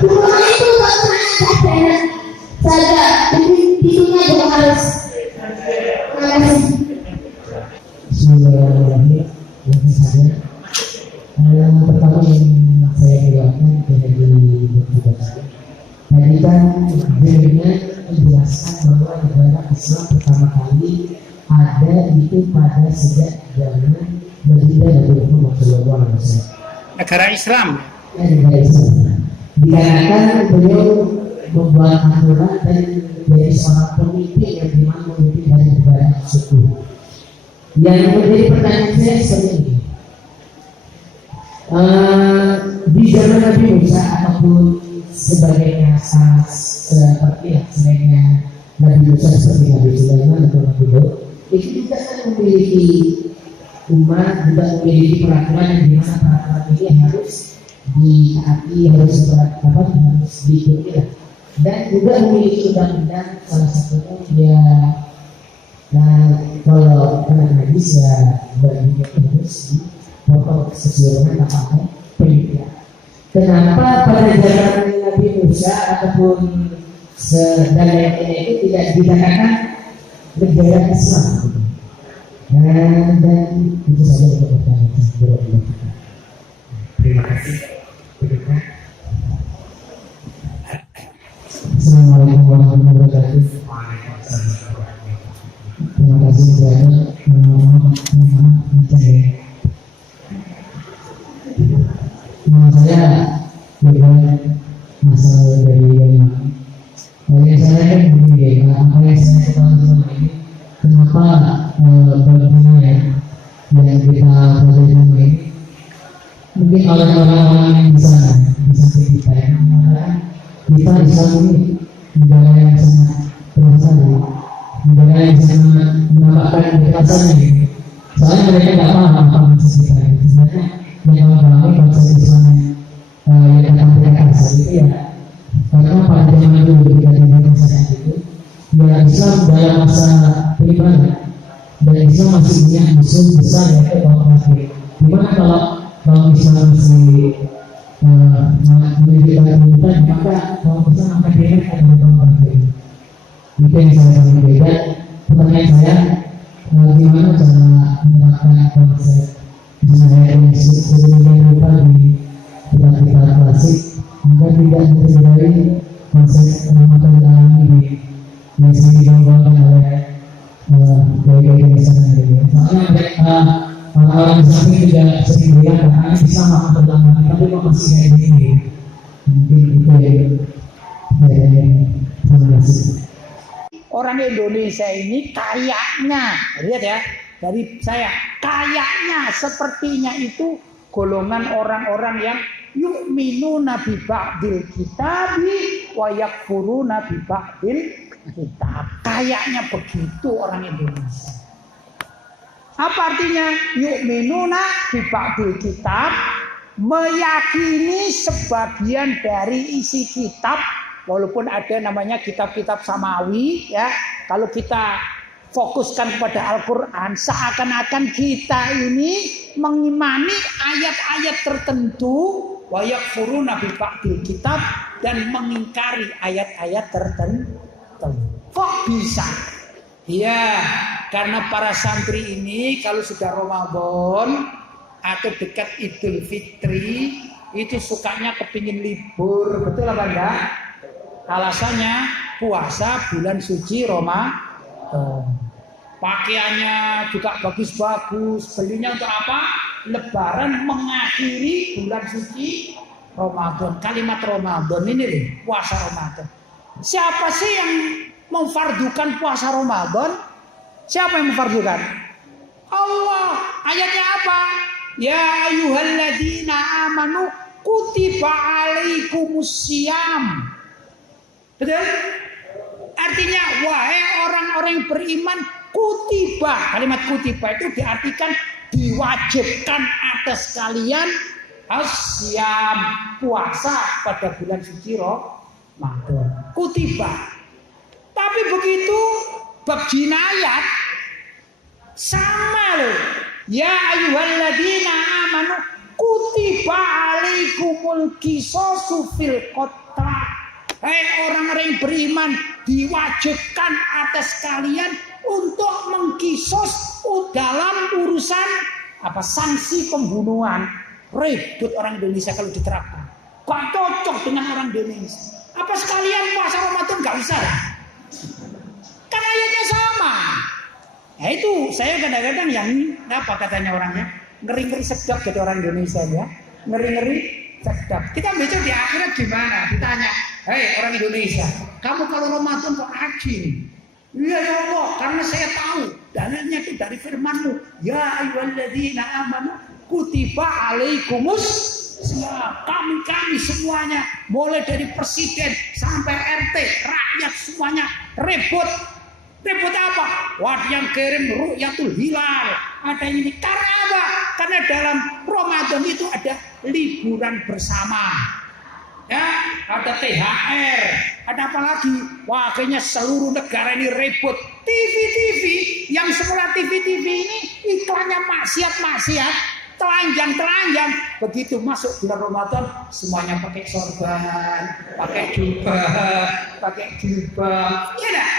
hukuman itu bukan hanya saja, di dunia juga harus. Terima kasih. Bismillahirrahmanirrahim. Yang pertama yang saya jelaskan menjadi bertugas. Tadi kan beliau menjelaskan bahwa negara Islam pertama kali ada itu pada sejak zaman Baginda Nabi Muhammad SAW. Negara Islam. Negara Islam. Dikarenakan beliau membuat aturan dan menjadi seorang pemimpin yang dimana memimpin dari negara tersebut. Yang menjadi pertanyaan saya seperti ini. Di zaman Nabi Musa ataupun sebagainya seperti selainnya Nabi Musa seperti Nabi Sulaiman atau Nabi Daud, itu juga kan memiliki umat, juga memiliki peraturan yang dimana peraturan ini harus ditaati, harus diikuti lah. Dan juga memiliki undang-undang, salah satunya dia kalau kena najis ya baginya harus dipotong keseluruhan tanpa penelitian. Kenapa pada zaman Nabi Musa ataupun dan lain-lain itu tidak dikatakan negara Islam? Dan itu saja untuk pertanyaan. Terima kasih. Assalamualaikum warahmatullahi wabarakatuh. Waalaikumsalam. Terima kasih banyak. saya juga asal dari Banyuwangi. Kayak saya kan begini, apa yang saya ketahui selama ini, kenapa baginya ya yang kita pelajari selama ini, mungkin oleh orang-orang yang di sana, di samping kita yang mengatakan kita Islam ini negara yang sangat terasa, negara yang sangat menampakkan kekerasannya. Soalnya mereka tidak paham apa maksud kita. Sebenarnya yang memahami konsep Islam yang kata kekerasan itu ya, karena pada zaman dulu kita di Indonesia itu, ya Islam dalam masa pribadi dan Islam masih punya musuh besar yaitu kaum kafir. Dimana kalau Islam masih menunjukkan kebenaran, maka kaum Islam akan direka oleh kaum kafir. Itu yang saya paling beda. Pertanyaan saya, gimana cara menerapkan konsep Islam yang sedemikian rupa di kitab-kitab klasik agar tidak terjadi konsep Ramadan alami yang sering dibawakan oleh gaya-gaya di sana. Soalnya orang-orang di samping juga sering melihat karena bisa makan pertama, tapi kok masih kayak gini. Mungkin itu yang terima kasih. Orang Indonesia ini kayaknya, lihat ya, dari saya, kayaknya sepertinya itu golongan orang-orang yang yu'minuna bi ba'dil kitabi wa yakfuruna bi ba'dil kitab. Kayaknya begitu orang Indonesia. Apa artinya yu'minuna bi ba'dil kitab? Meyakini sebagian dari isi kitab, walaupun ada namanya kitab-kitab samawi ya. Kalau kita fokuskan kepada Al-Quran, seakan-akan kita ini mengimani ayat-ayat tertentu, wa yakfuruna bi ba'dil kitab, dan mengingkari ayat-ayat tertentu. Kok bisa? Ya, karena para santri ini kalau sudah Ramadan atau dekat Idul Fitri itu sukanya kepingin libur, betul apa enggak? Alasannya puasa bulan suci Ramadan. Pakaiannya juga bagus-bagus. Belinya untuk apa? Lebaran mengakhiri bulan suci Ramadan. Kalimat Ramadan ini nih, puasa Ramadan. Siapa sih yang memfardukan puasa Ramadan? Siapa yang memfardukan? Allah. Ayatnya apa? Ya ayyuhalladzina amanu kutiba alaikumussyam. Betul? Artinya, wahai orang-orang yang beriman, kutiba. Kalimat kutiba itu diartikan diwajibkan atas kalian asyam, puasa pada bulan suci Ramadan. Kutiba. Tapi begitu bab jinayat sama loh. Ya ayyuhalladzina amanu kutiba alaikumul qisasu fil qatl. Hei orang-orang yang beriman, diwajibkan atas kalian untuk mengkisos dalam urusan apa sanksi pembunuhan. Ribut orang Indonesia kalau diterapkan. Gak cocok dengan orang Indonesia. Apa sekalian puasa Ramadan gak bisa? Kan ayatnya sama. Nah itu saya kadang-kadang yang apa katanya orangnya ngeri-ngeri sedap jadi orang Indonesia ya. Ngeri-ngeri sedap. Kita besok di akhirat gimana? Ditanya, hei orang Indonesia, kamu kalau Ramadan kok haji? Iya ya Allah, karena saya tahu dalilnya itu dari firman-Mu. Ya ayyuhalladzina amanu kutiba alaikumus syiyam. Kami semuanya, mulai dari presiden sampai RT, rakyat semuanya ribut. Ribut apa? Wah yang kirim ru'yatul hilal. Ada ini. Karena apa? Karena dalam Ramadan itu ada liburan bersama. Ya, ada THR. Ada apa lagi? Wah kayaknya seluruh negara ini ribut. TV yang semula TV ini iklannya maksiat. Telanjang. Begitu masuk bulan Ramadan semuanya pakai sorban, pakai jubah. Iya dah.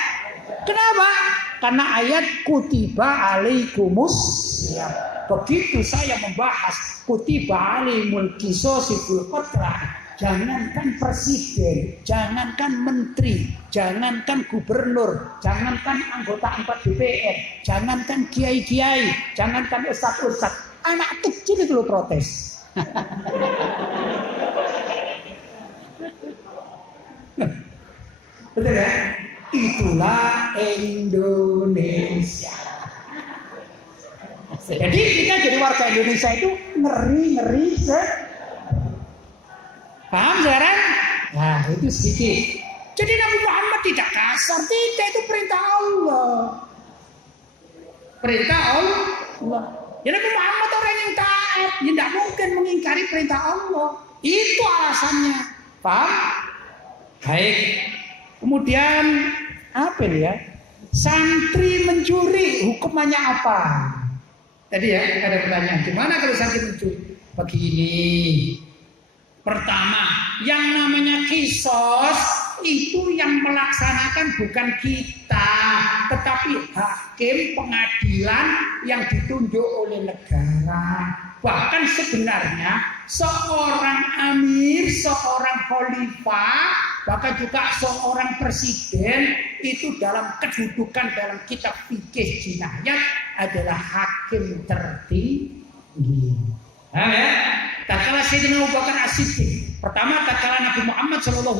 Kenapa? Karena ayat kutiba alaikumus syiyam. Begitu saya membahas kutiba alaimul qisasu fil qatl, jangankan presiden, jangankan menteri, jangankan gubernur, jangankan anggota DPR, jangankan kiai-kiai, jangankan ustaz-ustaz, anak kecil itu loh protes. Betul ya? Itulah Indonesia. Jadi kita jadi warga Indonesia itu ngeri. Paham sekarang? Nah itu sedikit. Jadi Nabi Muhammad tidak kasar, tidak, itu perintah Allah. Perintah Allah. Ya Nabi Muhammad orang yang taat, ya tidak mungkin mengingkari perintah Allah. Itu alasannya. Paham? Baik. Kemudian apa ya? Santri mencuri hukumannya apa? Tadi ya ada pertanyaan. Gimana kalau santri mencuri? Begini. Pertama, yang namanya kisos itu yang melaksanakan bukan kita, tetapi hakim pengadilan yang ditunjuk oleh negara. Bahkan sebenarnya seorang amir, seorang khalifah, bahkan juga seorang presiden itu dalam kedudukan dalam kitab fikih jinayat adalah hakim tertinggi. Nah, ya. Tatkala Sayyidina Abu Bakar As-Siddiq, pertama tatkala Nabi Muhammad SAW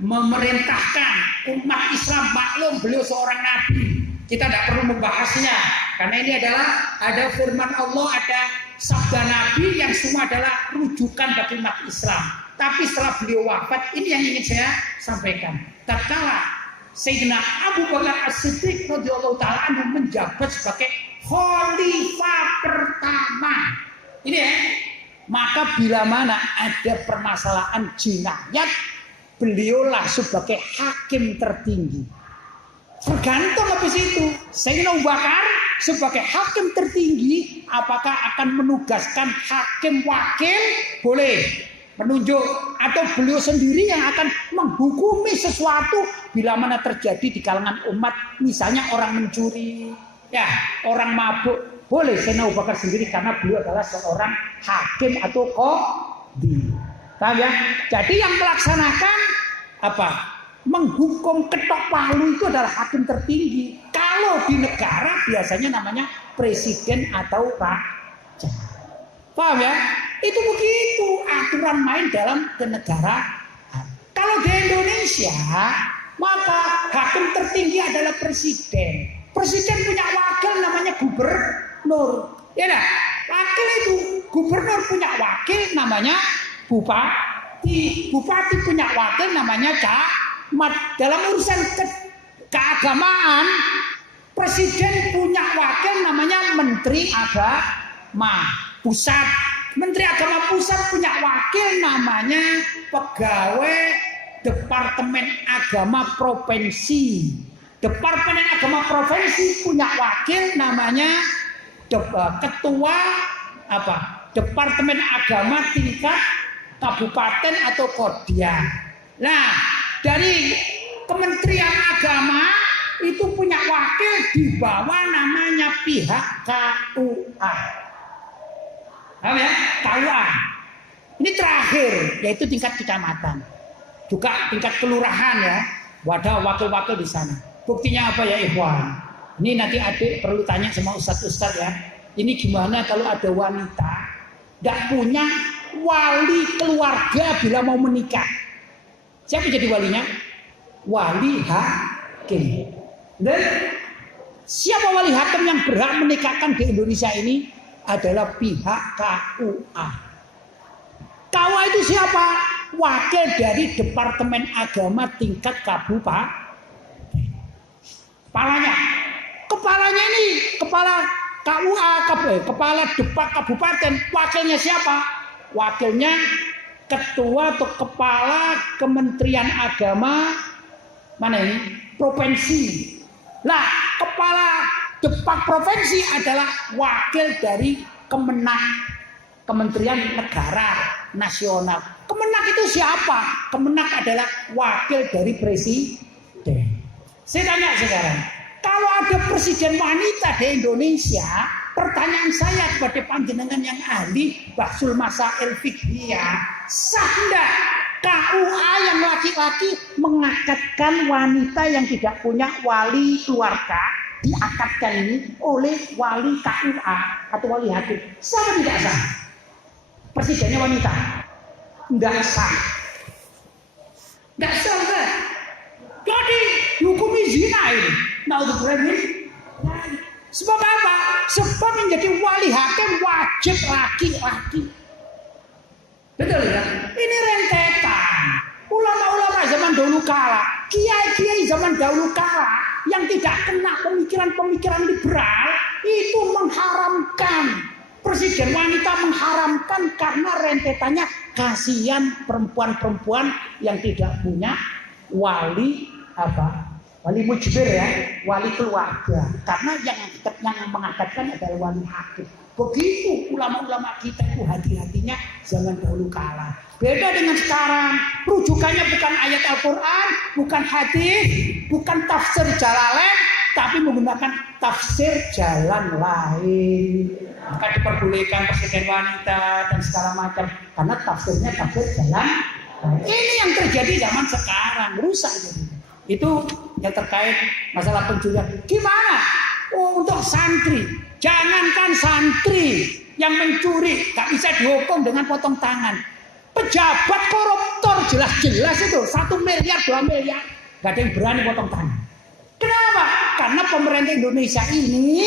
memerintahkan umat Islam, maklum beliau seorang nabi. Kita tidak perlu membahasnya karena ini adalah ada firman Allah, ada sabda Nabi yang semua adalah rujukan bagi umat Islam. Tapi setelah beliau wafat, ini yang ingin saya sampaikan. Tatkala Sayyidina Abu Bakar As-Siddiq radhiyallahu taala anhu menjabat sebagai khalifah pertama. Ini ya, maka bila mana ada permasalahan jinayat, beliaulah sebagai hakim tertinggi. Tergantung habis itu, Sayyidina Abu Bakar sebagai hakim tertinggi, apakah akan menugaskan hakim wakil, boleh menunjuk, atau beliau sendiri yang akan menghukumi sesuatu bila mana terjadi di kalangan umat, misalnya orang mencuri, ya orang mabuk. Boleh Sayyidina Abu Bakar sendiri karena beliau adalah seorang hakim atau qadhi. Paham ya? Jadi yang melaksanakan apa? Menghukum ketok palu itu adalah hakim tertinggi. Kalau di negara biasanya namanya presiden atau raja. Paham ya? Itu begitu aturan main dalam kenegaraan. Kalau di Indonesia, maka hakim tertinggi adalah presiden. Presiden punya wakil namanya gubernur. Ya dah, wakil itu gubernur punya wakil namanya bupati. Bupati punya wakil namanya camat. Dalam urusan keagamaan, presiden punya wakil namanya menteri agama pusat. Menteri agama pusat punya wakil namanya pegawai departemen agama provinsi. Departemen agama provinsi punya wakil namanya ketua Departemen Agama tingkat kabupaten atau kodya. Nah, dari Kementerian Agama itu punya wakil di bawah namanya pihak KUA. Paham ya? KUA. Ini terakhir, yaitu tingkat kecamatan. Juga tingkat kelurahan ya. Wadah wakil-wakil di sana. Buktinya apa ya ikhwan? Ini nanti adik perlu tanya sama ustadz-ustadz ya. Ini gimana kalau ada wanita gak punya wali keluarga bila mau menikah? Siapa jadi walinya? Wali hakim. Dan siapa wali hakim yang berhak menikahkan di Indonesia ini? Adalah pihak KUA. KUA itu siapa? Wakil dari Departemen Agama tingkat kabupaten. Kepalanya ini kepala KUA, kepala Depak kabupaten. Wakilnya siapa? Wakilnya ketua atau kepala Kementerian Agama mana ini? Provinsi. Lah, kepala Depak provinsi adalah wakil dari Kemenak, Kementerian Negara Nasional. Kemenak itu siapa? Kemenak adalah wakil dari presiden. Saya tanya sekarang, kalau ada presiden wanita di Indonesia, pertanyaan saya kepada panjenengan yang ahli Bahsul Masail Fiqhiyah, sah enggak KUA yang laki-laki mengakatkan wanita yang tidak punya wali keluarga, diakatkan ini oleh wali KUA atau wali hakim? Sah atau tidak sah? Presidennya wanita? Enggak sah. Enggak sah, enggak. Naudzubillah min dzalik. Sebab apa? Sebab menjadi wali hakim wajib laki-laki. Betul ya? Ini rentetan. Ulama-ulama zaman dahulu kala, kiai-kiai zaman dahulu kala yang tidak kena pemikiran-pemikiran liberal itu mengharamkan. Presiden wanita mengharamkan karena rentetannya kasihan perempuan-perempuan yang tidak punya wali wali mujbir ya, wali keluarga. Karena yang mengangkatkan adalah wali hakim. Begitu ulama-ulama kita itu hati-hatinya zaman dahulu kala. Beda dengan sekarang, rujukannya bukan ayat Al-Quran, bukan hadis, bukan tafsir Jalalain, tapi menggunakan tafsir jalan lain. Maka diperbolehkan presiden wanita dan segala macam, karena tafsirnya tafsir jalan lain. Ini yang terjadi zaman sekarang, rusak jadi. Itu yang terkait masalah pencurian. Gimana? Untuk santri, jangankan santri yang mencuri, gak bisa dihukum dengan potong tangan. Pejabat koruptor jelas-jelas itu 1 miliar 2 miliar gak ada yang berani potong tangan. Kenapa? Karena pemerintah Indonesia ini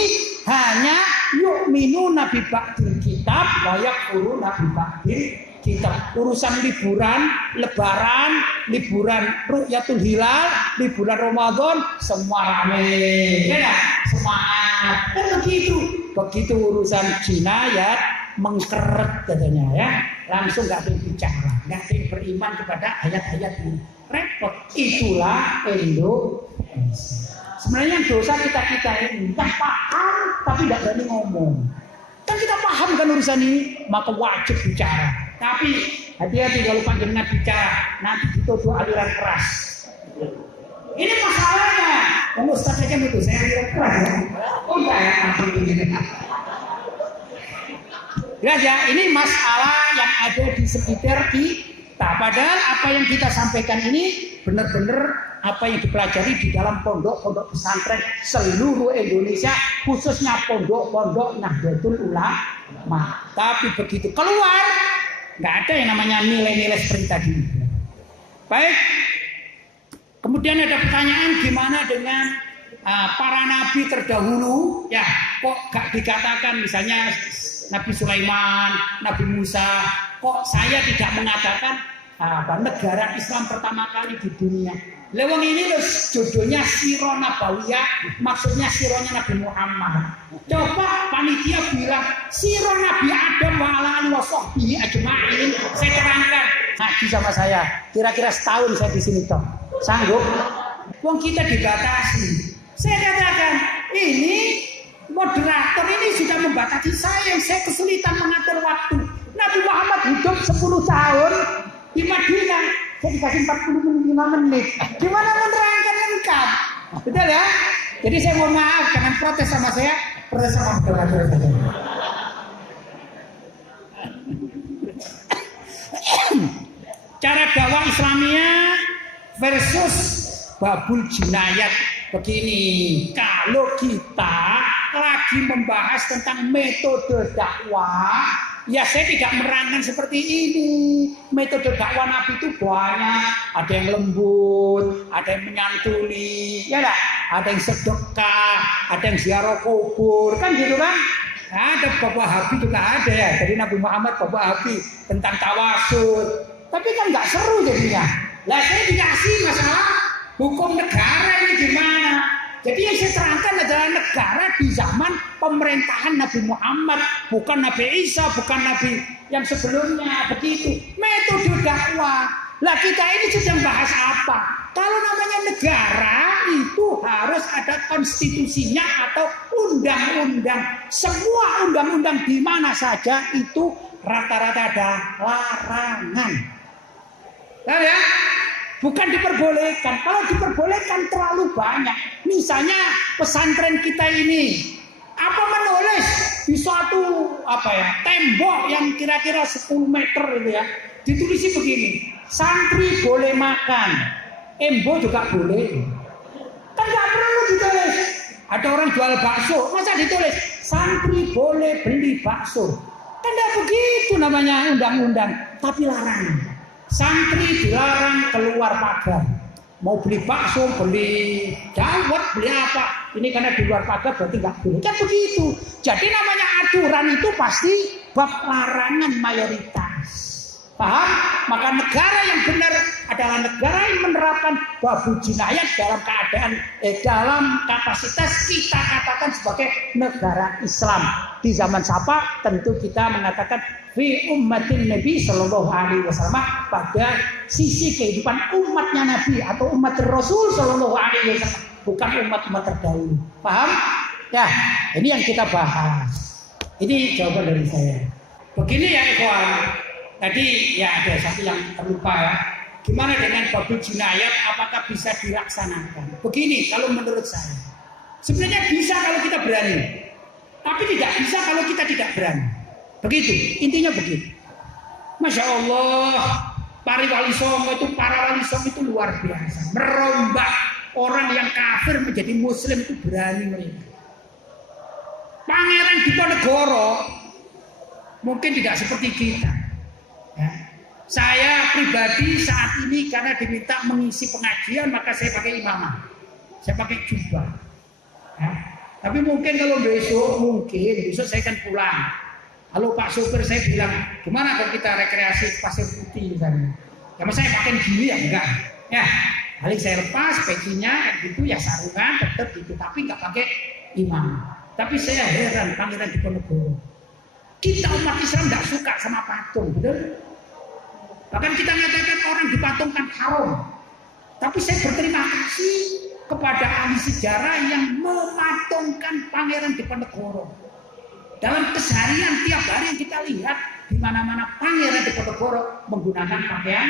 hanya yu'minuna bi ba'dil kitab wa yakfuruna bi ba'dil kitab. Urusan liburan, lebaran, liburan Ru'yatul Hilal, liburan Ramadan semua rame. Ya, semangat. Kan begitu. Begitu urusan jinayat mengkeret katanya ya, langsung nggak ada yang bicara, nggak ada yang beriman kepada ayat-ayat ini. Repot. Itulah Indonesia. Sebenarnya dosa kita ini tak paham tapi tidak berani ngomong. Kan kita paham kan urusan ini, maka wajib bicara. Tapi hati-hati kalau panjenengan bicara nanti dituduh aliran keras. Ini masalahnya. Kalau Ustaz aja itu saya aliran keras ya. Oh enggak ya, ya, ini masalah yang ada di sekitar kita. Padahal apa yang kita sampaikan ini benar-benar apa yang dipelajari di dalam pondok-pondok pesantren seluruh Indonesia, khususnya pondok-pondok Nahdlatul Ulama. Tapi begitu keluar, nggak ada yang namanya nilai-nilai seperti tadi. Baik. Kemudian ada pertanyaan, gimana dengan para nabi terdahulu? Ya, kok gak dikatakan misalnya Nabi Sulaiman, Nabi Musa, kok saya tidak mengatakan negara Islam pertama kali di dunia. Lewang ini loh judulnya Sirah Nabawiyah, maksudnya sirahnya Nabi Muhammad. Coba panitia bilang Sirah Nabi Adam wa ala alihi wa sahbihi ajma'in. Saya terangkan ngaji sama saya. Kira-kira setahun saya di sini toh. Sanggup? Wong kita dibatasi. Saya katakan ini moderator ini sudah membatasi saya kesulitan mengatur waktu. Nabi Muhammad hidup 10 tahun di Madinah, saya dikasih 45 menit. Gimana menerangkan lengkap? Betul ya? Jadi saya mohon maaf, jangan protes sama saya, protes sama moderator saja. Cara dakwah Islamiyah versus babul jinayat begini. Kalau kita lagi membahas tentang metode dakwah, ya saya tidak merangkan seperti ini. Metode dakwah Nabi itu banyak. Ada yang lembut, ada yang menyantuni, ya lah. Ada yang sedekah, ada yang ziarah kubur, kan gitu kan? Ada Bapak Habib juga ada ya. Jadi Nabi Muhammad Bapak Habib tentang tawasul. Tapi kan nggak seru jadinya. Lah saya dikasih masalah hukum negara ini gimana? Jadi yang saya terangkan adalah negara di zaman pemerintahan Nabi Muhammad, bukan Nabi Isa, bukan Nabi yang sebelumnya. Begitu metode dakwah. Lah kita ini sedang bahas apa? Kalau namanya negara itu harus ada konstitusinya atau undang-undang. Semua undang-undang di mana saja itu rata-rata ada larangan. Tahu ya? Bukan diperbolehkan. Kalau diperbolehkan terlalu banyak. Misalnya pesantren kita ini menulis di suatu tembok yang kira-kira 10 meter itu ya. Ditulis begini, santri boleh makan, embo juga boleh. Kan nggak perlu ditulis. Ada orang jual bakso, masa ditulis santri boleh beli bakso? Kan nggak begitu namanya undang-undang, tapi larangan. Santri dilarang keluar pagar. Mau beli bakso, beli dawet, beli apa? Ini karena di luar pagar berarti nggak boleh. Kan begitu. Jadi namanya aturan itu pasti bab larangan mayoritas. Paham? Maka negara yang benar adalah negara yang menerapkan babu jinayat dalam keadaan dalam kapasitas kita katakan sebagai negara Islam. Di zaman siapa? Tentu kita mengatakan fi ummatin Nabi Sallallahu Alaihi Wasallam, pada sisi kehidupan umatnya Nabi atau umat Rasul Sallallahu Alaihi Wasallam, bukan umat-umat terdahulu. Paham? Ya, ini yang kita bahas. Ini jawaban dari saya. Begini ya ikhwan. Tadi ya ada satu yang terlupa ya. Gimana dengan babu jinayat? Apakah bisa dilaksanakan? Begini, kalau menurut saya, sebenarnya bisa kalau kita berani, tapi tidak bisa kalau kita tidak berani. Begitu, intinya begitu. Masya Allah, para wali songo itu luar biasa, merombak orang yang kafir menjadi muslim itu berani mereka. Pangeran Diponegoro mungkin tidak seperti kita. Ya. Saya pribadi saat ini karena diminta mengisi pengajian maka saya pakai imamah, saya pakai jubah. Ya. Tapi mungkin kalau besok saya akan pulang. Halo Pak Sopir, saya bilang, gimana kalau kita rekreasi pasir putih misalnya? Ya masa saya pakai gini ya enggak? Ya, paling saya lepas pecinya gitu ya, sarungan tetap gitu, tapi nggak pakai imam. Tapi saya heran Pangeran Diponegoro. Kita umat Islam nggak suka sama patung, betul? Bahkan kita mengatakan orang dipatungkan haram. Tapi saya berterima kasih kepada ahli sejarah yang mematungkan Pangeran Diponegoro. Dalam keseharian tiap hari yang kita lihat di mana-mana Pangeran Diponegoro menggunakan pakaian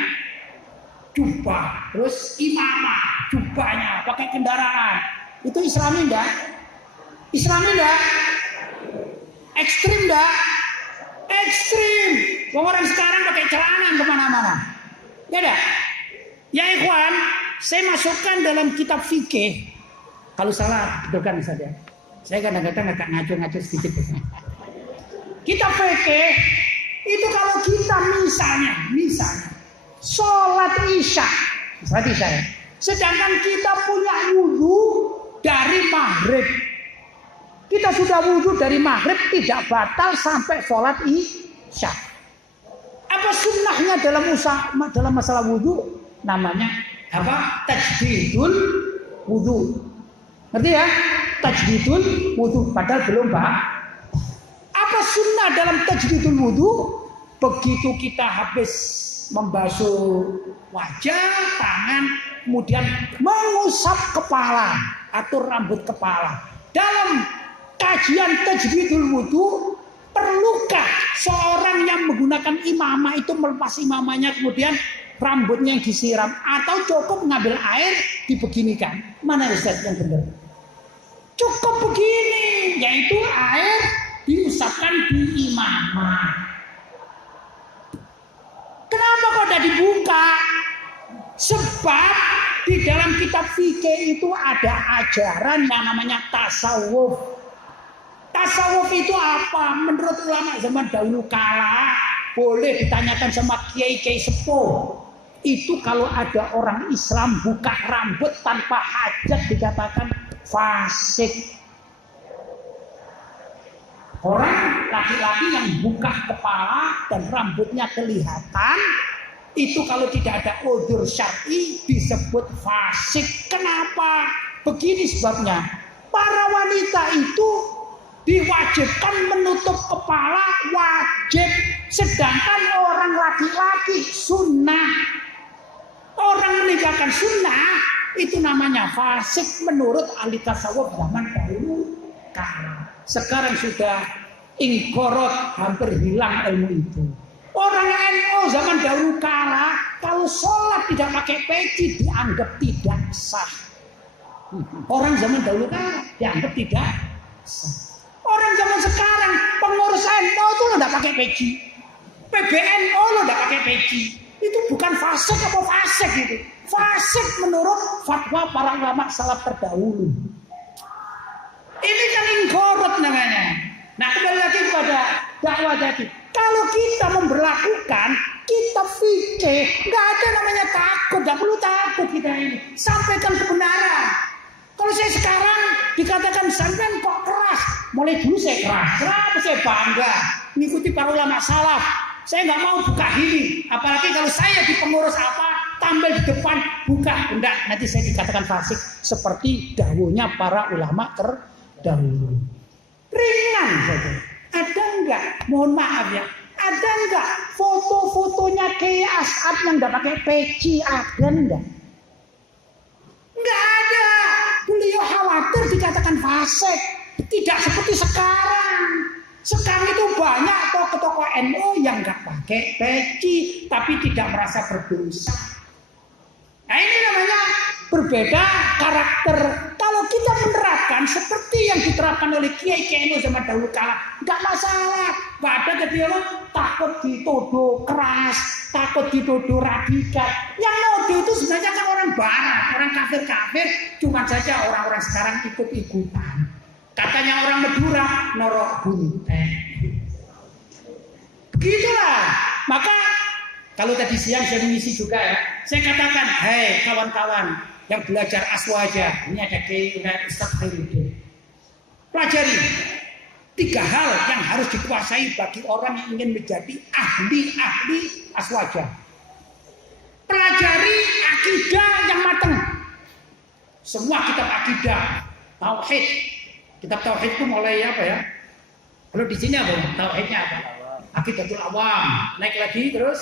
jubah, terus imamah, jubahnya, pakai kendaraan. Itu Islami enggak? Islami enggak? Ekstrim enggak? Ekstrim. Orang sekarang pakai celana kemana-mana. Ya enggak? Ya ikhwan, saya masukkan dalam kitab fikih. Kalau salah, betulkan saja. Saya kadang-kadang agak ngaco-ngaco sedikit. Kitab fikih itu kalau kita misalnya sholat isya ya. Sedangkan kita punya wudhu dari maghrib. Kita sudah wudhu dari maghrib tidak batal sampai sholat isya. Apa sunnahnya dalam masalah wudhu? Namanya apa? Tajdidul wudhu. Ngerti ya? Tajdidul wudhu. Padahal belum Pak. Apa sunnah dalam tajdidul wudhu? Begitu kita habis membasuh wajah, tangan, kemudian mengusap kepala atau rambut kepala. Dalam kajian tajdidul wudhu, perlukah seorang yang menggunakan imamah itu melepas imamahnya kemudian rambutnya yang disiram, atau cukup mengambil air dibeginikan? Mana Ustaz yang benar? Cukup begini, yaitu air diusapkan di imamah. Kenapa kok tidak dibuka? Sebab di dalam kitab fikih itu ada ajaran yang namanya tasawuf. Tasawuf itu apa? Menurut ulama zaman dahulu kala, boleh ditanyakan sama kiai-kiai sepuh. Itu kalau ada orang Islam buka rambut tanpa hajat dikatakan fasik. Orang laki-laki yang buka kepala dan rambutnya kelihatan, itu kalau tidak ada udzur syar'i disebut fasik. Kenapa? Begini sebabnya. Para wanita itu diwajibkan menutup kepala, wajib. Sedangkan orang laki-laki sunnah. Orang meninggalkan sunnah itu namanya fasik menurut ahli tasawuf zaman dahulu kala. Sekarang sudah ingkorot, hampir hilang ilmu itu. Orang NU zaman dahulu kala kalau sholat tidak pakai peci dianggap tidak sah. Orang zaman dahulu kala dianggap tidak sah. Orang zaman sekarang pengurus NU itu lo tidak pakai peci, PBNU lo tidak pakai peci. Itu bukan fasik apa fasik itu. Fasik menurut fatwa para ulama salaf terdahulu. Ini kan ingkorot namanya. Nah kembali lagi kepada dakwah tadi. Kalau kita memberlakukan kitab fikih, nggak ada namanya takut, nggak perlu takut. kita ini. Sampaikan kebenaran. Kalau saya sekarang dikatakan sampean kok keras, mulai dulu saya keras. Kenapa saya bangga mengikuti para ulama salaf? Saya nggak mau buka hili, apalagi kalau saya di pengurus apa, tampil di depan buka, enggak, nanti saya dikatakan fasik seperti dawuhnya para ulama terdahulu. Ringan saja. Ada enggak? Mohon maaf ya. Ada enggak foto-fotonya Kiai As'ad yang enggak pakai peci? Ada enggak? Enggak ada. Beliau khawatir dikatakan fasik. Tidak seperti sekarang. Sekarang itu banyak tokoh-tokoh NU yang enggak pakai peci, tapi tidak merasa berdosa. Nah ini namanya berbeda karakter. Kalau kita menerapkan seperti yang diterapkan oleh kiai-kiai NU zaman dahulu kala, enggak masalah. Enggak ada kejadian takut dituduh keras, takut dituduh radikal. Yang nuduh itu sebenarnya kan orang barat, orang kafir-kafir. Cuma saja orang-orang sekarang ikut-ikutan. Katanya orang Madura norok buntet. Begitulah. Maka kalau tadi siang saya mengisi juga ya, saya katakan, hei kawan-kawan yang belajar aswaja, ini ada Ustaz Khairuddin. Pelajari 3 hal yang harus dikuasai bagi orang yang ingin menjadi ahli aswaja. Pelajari akidah yang matang. Semua kitab akidah, tauhid. Kitab tauhid itu mulai apa ya? Kalau di sini apa? Tauhidnya apa? Aqidatul Awam. Naik lagi terus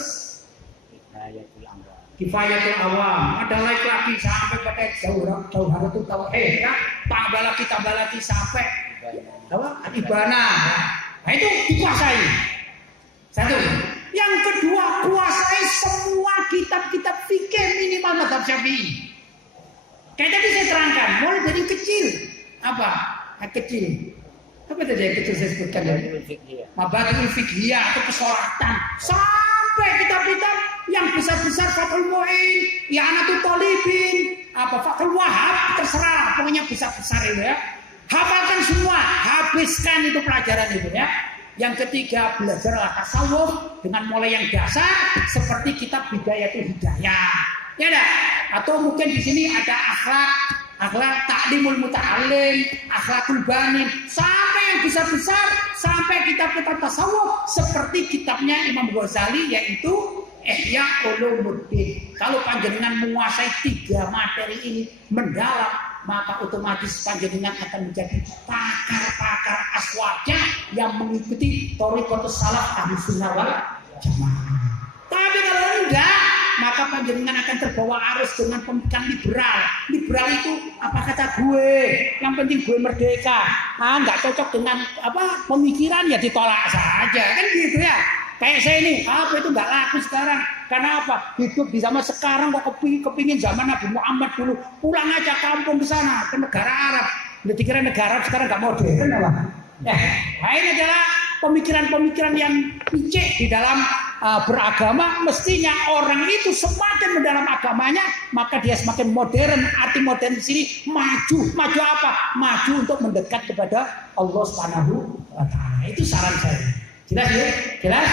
Kifayatul Awam. Ada naik lagi sampai pada Jauharatul Tauhid ya. Tambah lagi sampai apa? Ibana. Nah itu dikuasai. Satu. Yang kedua, kuasai semua kitab-kitab fikih minimal mazhab Syafi'i. Kayak tadi saya terangkan, mulai dari kecil. Apa? Kecil. Apa tadi yang kecil saya sebutkan ya? Mabadiul Fiqhiyah atau kesolatan. Sampai kitab-kitab yang besar-besar, Fathul Mu'in, I'anatul Thalibin, apa Fathul Wahhab, terserah, pokoknya besar-besar itu ya. Hafalkan semua, habiskan itu pelajaran itu ya. Yang ketiga, belajarlah tasawuf dengan mulai yang dasar seperti kitab Bidayatul Hidayah. Ya dah. Atau mungkin di sini ada akhlak ta'limul muta'allim, akhlakul banin, sampai yang besar-besar, sampai kitab-kitab tasawuf seperti kitabnya Imam Ghazali yaitu Ihya Ulumuddin. Kalau panjenengan menguasai 3 materi ini mendalam, maka otomatis panjenengan akan menjadi pakar-pakar aswaja yang mengikuti thariqatus salaf ahli sunnah wal jamaah. Tapi kalau enggak, maka panjenengan akan terbawa arus dengan pemikiran liberal. Liberal itu apa kata gue? Yang penting gue merdeka. Enggak cocok dengan apa pemikiran ya ditolak saja kan gitu ya. Kayak saya ini, apa itu nggak laku sekarang? Karena apa? Hidup di zaman sekarang kok kepingin zaman Nabi Muhammad dulu. Pulang aja kampung ke sana, ke negara Arab. Jadi kira negara Arab sekarang nggak modern apa? Nah ini adalah pemikiran-pemikiran yang picik di dalam beragama. Mestinya orang itu semakin mendalam agamanya, maka dia semakin modern. Arti modern di sini maju. Maju apa? Maju untuk mendekat kepada Allah Subhanahu wa Ta'ala. Itu saran saya. Jelas ya? Jelas?